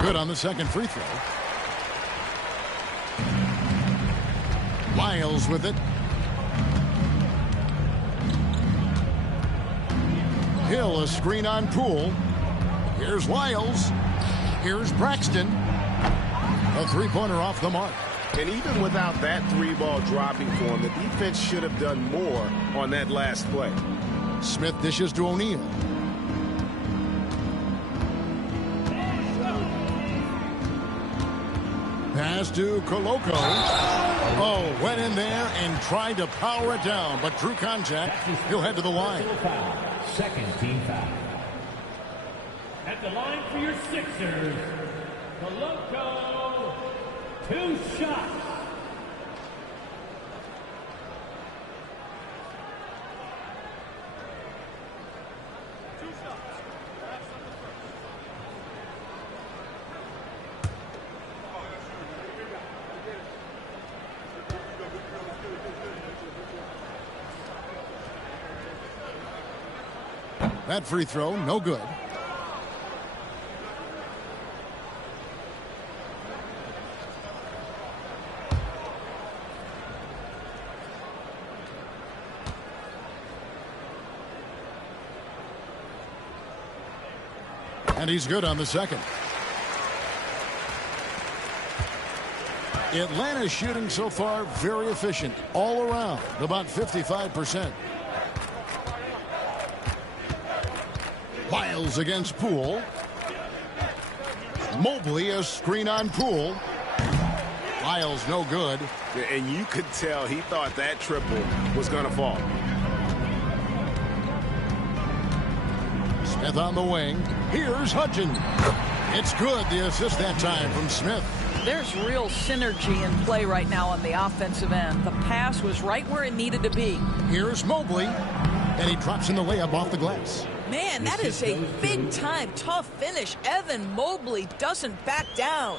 Good on the second free throw. Miles with it. Hill, a screen on Poole. Here's Wiles. Here's Braxton. A three-pointer off the mark. And even without that 3-ball dropping for him, the defense should have done more on that last play. Smith dishes to O'Neal. Pass to Koloko. Oh, went in there and tried to power it down, but drew contact. He'll head to the line. Second team foul. At the line for your Sixers, Koloko, 2 shots. That free throw, no good. And he's good on the second. Atlanta's shooting so far very efficient all around, about 55%. Miles against Poole. Mobley, a screen on Poole. Miles no good. And you could tell he thought that triple was going to fall. Smith on the wing. Here's Hudson. It's good. The assist that time from Smith. There's real synergy in play right now on the offensive end. The pass was right where it needed to be. Here's Mobley. And he drops in the layup off the glass. Man, that is a big-time, tough finish. Evan Mobley doesn't back down.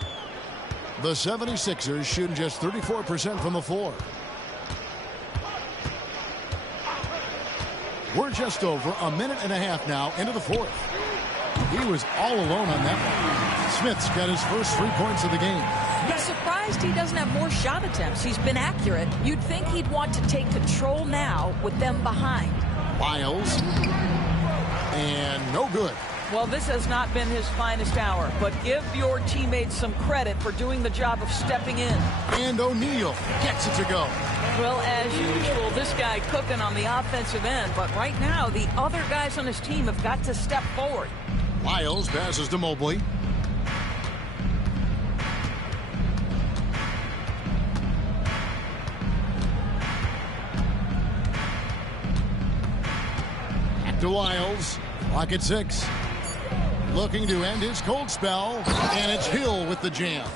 The 76ers shooting just 34% from the floor. We're just over a minute and a half now into the fourth. He was all alone on that one. Smith's got his first 3 points of the game. I'm surprised he doesn't have more shot attempts. He's been accurate. You'd think he'd want to take control now with them behind. Miles. And no good. Well, this has not been his finest hour, but give your teammates some credit for doing the job of stepping in. And O'Neal gets it to go. Well, as usual, this guy cooking on the offensive end, but right now the other guys on his team have got to step forward. Miles passes to Mobley. Back to Wiles. Clock at 6. Looking to end his cold spell, and it's Hill with the jam.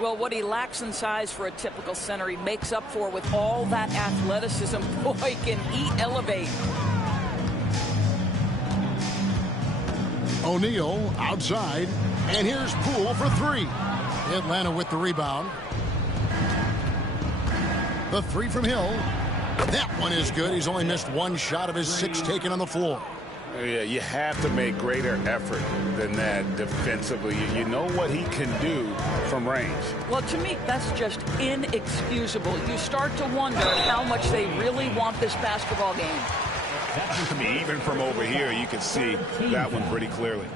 Well, what he lacks in size for a typical center, he makes up for with all that athleticism. Boy, can he elevate. O'Neal outside, and here's Poole for 3. Atlanta with the rebound. The 3 from Hill. That one is good. He's only missed 1 shot of his 6 taken on the floor. Yeah, you have to make greater effort than that defensively. You know what he can do from range. Well, to me, that's just inexcusable. You start to wonder how much they really want this basketball game. I mean, even from over here, you can see that one pretty clearly.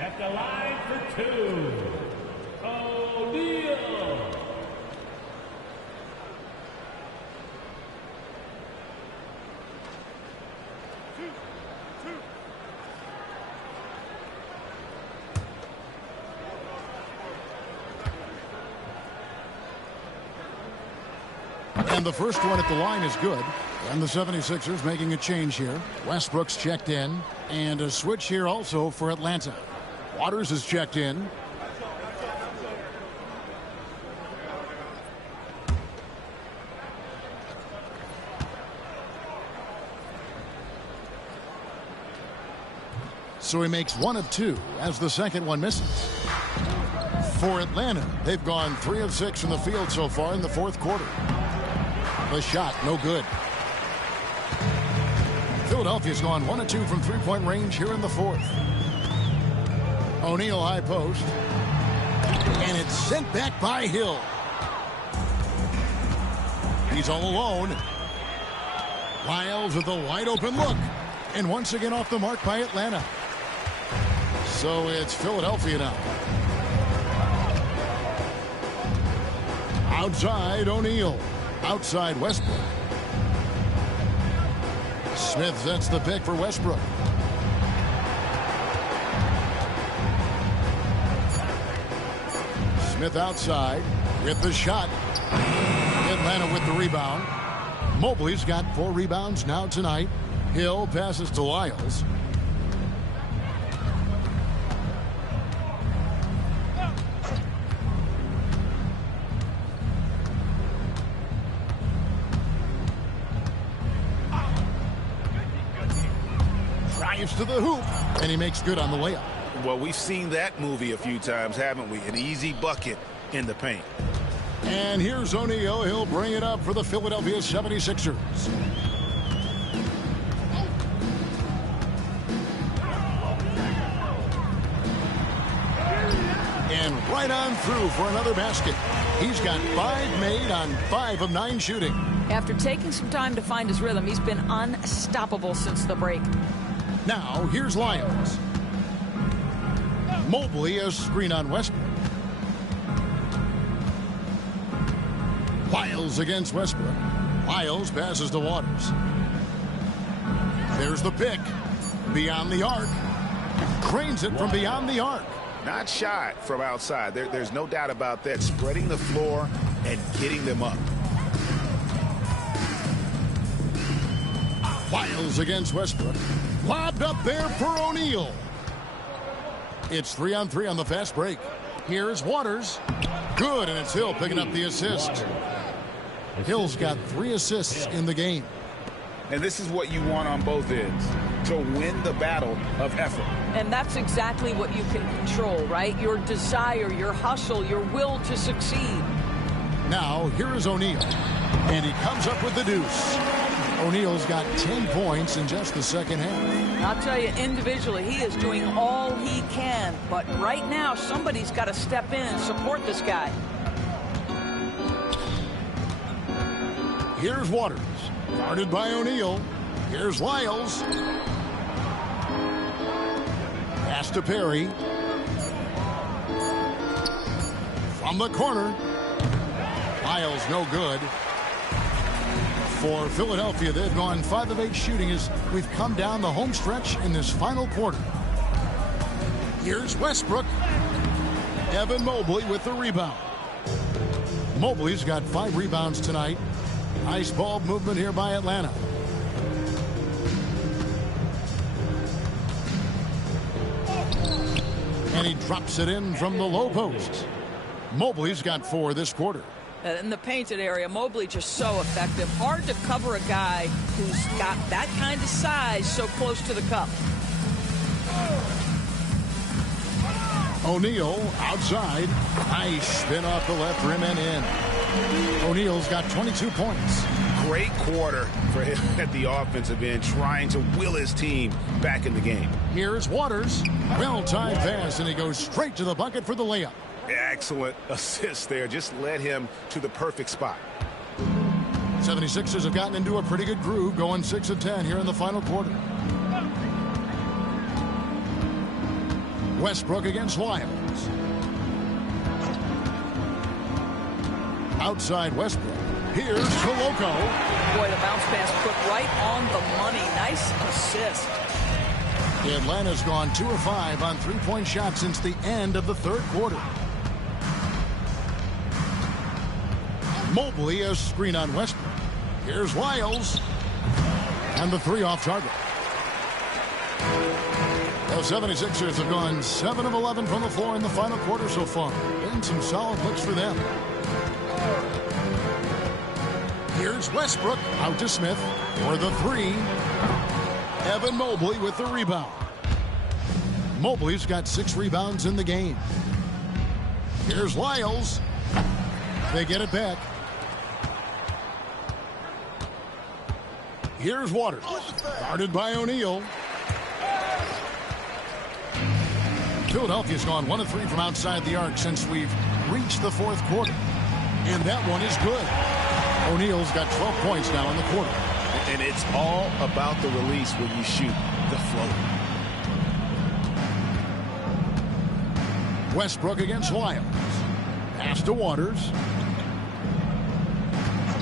At the line for 2, O'Neal. And the first one at the line is good. And the 76ers making a change here. Westbrook's checked in. And a switch here also for Atlanta. Waters is checked in. So he makes 1 of 2 as the second one misses. For Atlanta, they've gone 3 of 6 from the field so far in the fourth quarter. The shot, no good. Philadelphia's gone 1 of 2 from three-point range here in the fourth. O'Neal high post. And it's sent back by Hill. He's all alone. Lyles with a wide open look. And once again off the mark by Atlanta. So it's Philadelphia now. Outside O'Neal. Outside Westbrook. Smith sets the pick for Westbrook. Smith outside with the shot. Atlanta with the rebound. Mobley's got 4 rebounds now tonight. Hill passes to Lyles. Drives to the hoop, and he makes good on the layup. Well, we've seen that movie a few times, haven't we? An easy bucket in the paint. And here's O'Neal. He'll bring it up for the Philadelphia 76ers. And right on through for another basket. He's got 5 made on 5 of 9 shooting. After taking some time to find his rhythm, he's been unstoppable since the break. Now, here's Lyles. Mobley a screen on Westbrook. Lyles against Westbrook. Lyles passes to Waters. There's the pick. Beyond the arc. Cranes it from beyond the arc. Not shy from outside. There's no doubt about that. Spreading the floor and getting them up. Lyles against Westbrook. Lobbed up there for O'Neal. It's 3-on-3 on the fast break. Here's Waters. Good, and it's Hill picking up the assist. Hill's got 3 assists in the game. And this is what you want on both ends, to win the battle of effort. And that's exactly what you can control, right? Your desire, your hustle, your will to succeed. Now, here is O'Neal. And he comes up with the deuce. O'Neal's got 10 points in just the second half. I'll tell you, individually, he is doing all he can. But right now, somebody's got to step in and support this guy. Here's Waters. Guarded by O'Neal. Here's Lyles. Pass to Perry. From the corner. Lyles no good. For Philadelphia, they've gone 5 of 8 shooting as we've come down the home stretch in this final quarter. Here's Westbrook. Evan Mobley with the rebound. Mobley's got 5 rebounds tonight. Nice ball movement here by Atlanta. And he drops it in from the low post. Mobley's got 4 this quarter. In the painted area, Mobley just so effective. Hard to cover a guy who's got that kind of size so close to the cup. O'Neal outside. Nice spin off the left rim and in. O'Neal's got 22 points. Great quarter for him at the offensive end, trying to will his team back in the game. Here's Waters. Well-timed pass, and he goes straight to the bucket for the layup. Excellent assist there. Just led him to the perfect spot. 76ers have gotten into a pretty good groove, going 6 of 10 here in the final quarter. Westbrook against Lyles. Outside Westbrook. Here's Koloko. Boy, the bounce pass put right on the money. Nice assist. Atlanta's gone 2 of 5 on 3-point shots since the end of the third quarter. Mobley, a screen on Westbrook. Here's Lyles. And the three off target. The 76ers have gone 7 of 11 from the floor in the final quarter so far. And some solid looks for them. Here's Westbrook out to Smith for the three. Evan Mobley with the rebound. Mobley's got 6 rebounds in the game. Here's Lyles. They get it back. Here's Waters. Guarded by O'Neal. Philadelphia's gone 1 of 3 from outside the arc since we've reached the fourth quarter. And that one is good. O'Neal's got 12 points now in the quarter. And it's all about the release when you shoot the floater. Westbrook against Lyles. Pass to Waters.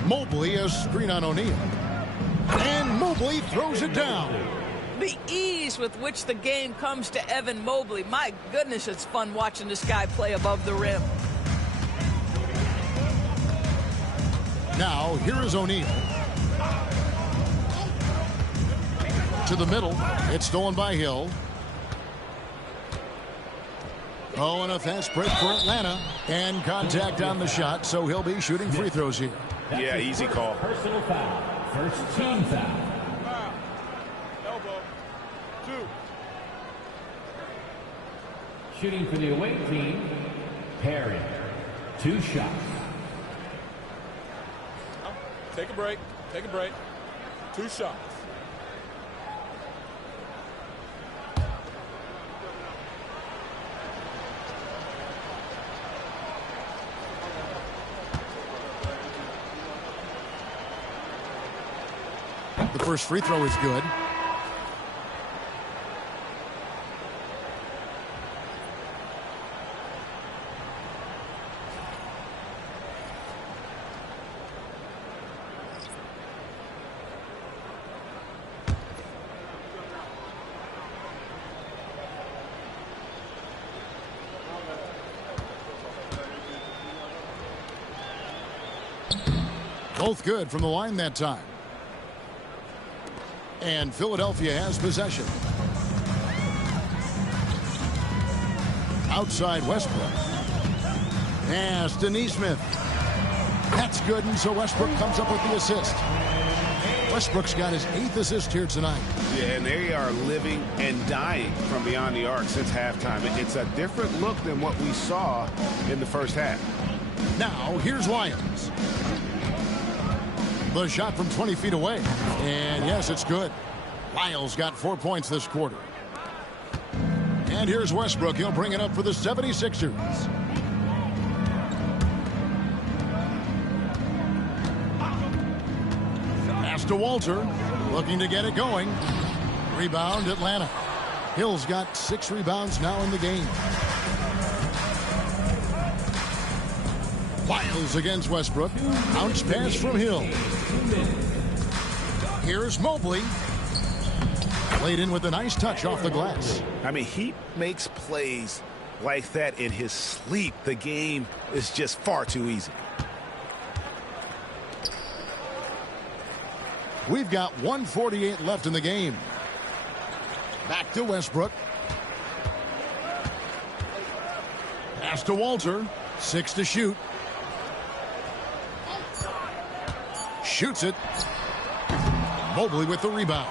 Mobley, a screen on O'Neal. And Mobley throws it down. The ease with which the game comes to Evan Mobley. My goodness, it's fun watching this guy play above the rim. Now, here is O'Neal. To the middle. It's stolen by Hill. Oh, and a fast break for Atlanta. And contact on the shot, so he'll be shooting free throws here. Yeah, easy call. Personal foul. First team foul. Elbow. 2. Shooting for the away team, Perry. 2 shots. Take a break. Take a break. 2 shots. The first free throw is good. Both good from the line that time. And Philadelphia has possession. Outside Westbrook. Pass to Nesmith. That's good, and so Westbrook comes up with the assist. Westbrook's got his 8th assist here tonight. Yeah, and they are living and dying from beyond the arc since halftime. It's a different look than what we saw in the first half. Now, here's Lyons. The shot from 20 feet away. And yes, it's good. Lyles got 4 points this quarter. And here's Westbrook. He'll bring it up for the 76ers. Pass to Walter. Looking to get it going. Rebound Atlanta. Hill's got 6 rebounds now in the game. Lyles against Westbrook. Bounce pass from Hill. Here's Mobley. Played in with a nice touch off the glass. I mean, he makes plays like that in his sleep. The game is just far too easy. We've got 1:48 left in the game. Back to Westbrook. Pass to Walter. 6 to shoot. Shoots it. Mobley with the rebound.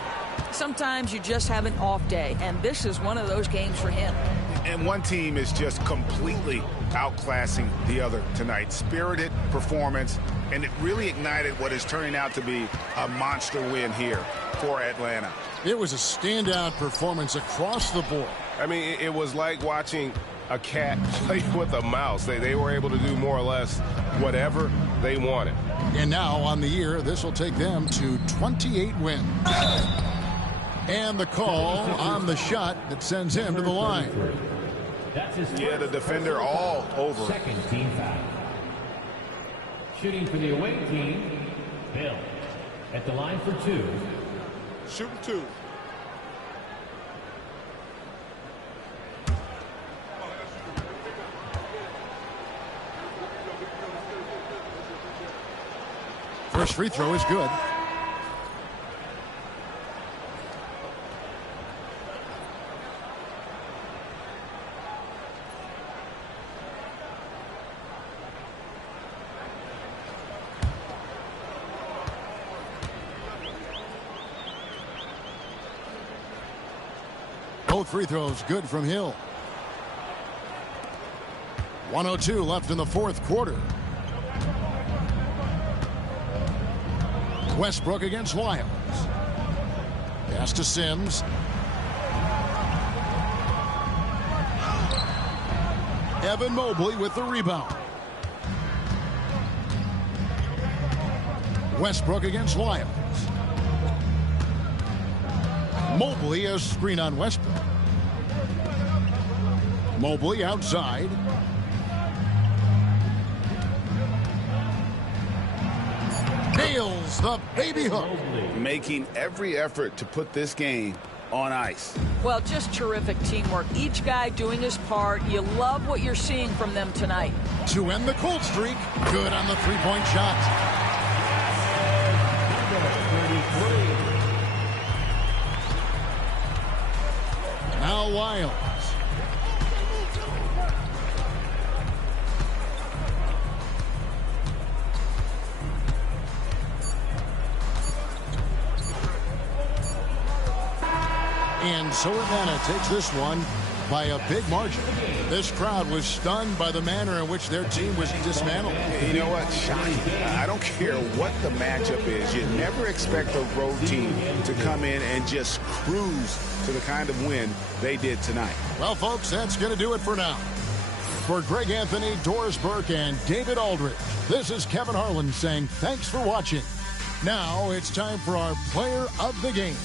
Sometimes you just have an off day, and this is one of those games for him. And one team is just completely outclassing the other tonight. Spirited performance, and it really ignited what is turning out to be a monster win here for Atlanta. It was a standout performance across the board. I mean, it was like watching a cat play with a mouse. They were able to do more or less whatever they wanted. And now on the year, this will take them to 28 wins. And the call on the shot that sends him to the line. Yeah, the defender all over. Second team foul. Shooting for the away team, Bill. At the line for 2. Shooting 2. First free throw is good. Both free throws good from Hill. 1:02 left in the fourth quarter. Westbrook against Lyles. Pass to Sims. Evan Mobley with the rebound. Westbrook against Lyles. Mobley a screen on Westbrook. Mobley outside. Nails the baby hook. Making every effort to put this game on ice. Well, just terrific teamwork. Each guy doing his part. You love what you're seeing from them tonight. To end the cold streak, good on the three-point shot. Now Lyles. And so Atlanta takes this one by a big margin. This crowd was stunned by the manner in which their team was dismantled. You know what? Shocking. I don't care what the matchup is. You never expect a road team to come in and just cruise to the kind of win they did tonight. Well, folks, that's going to do it for now. For Greg Anthony, Doris Burke, and David Aldridge, this is Kevin Harlan saying thanks for watching. Now it's time for our player of the game.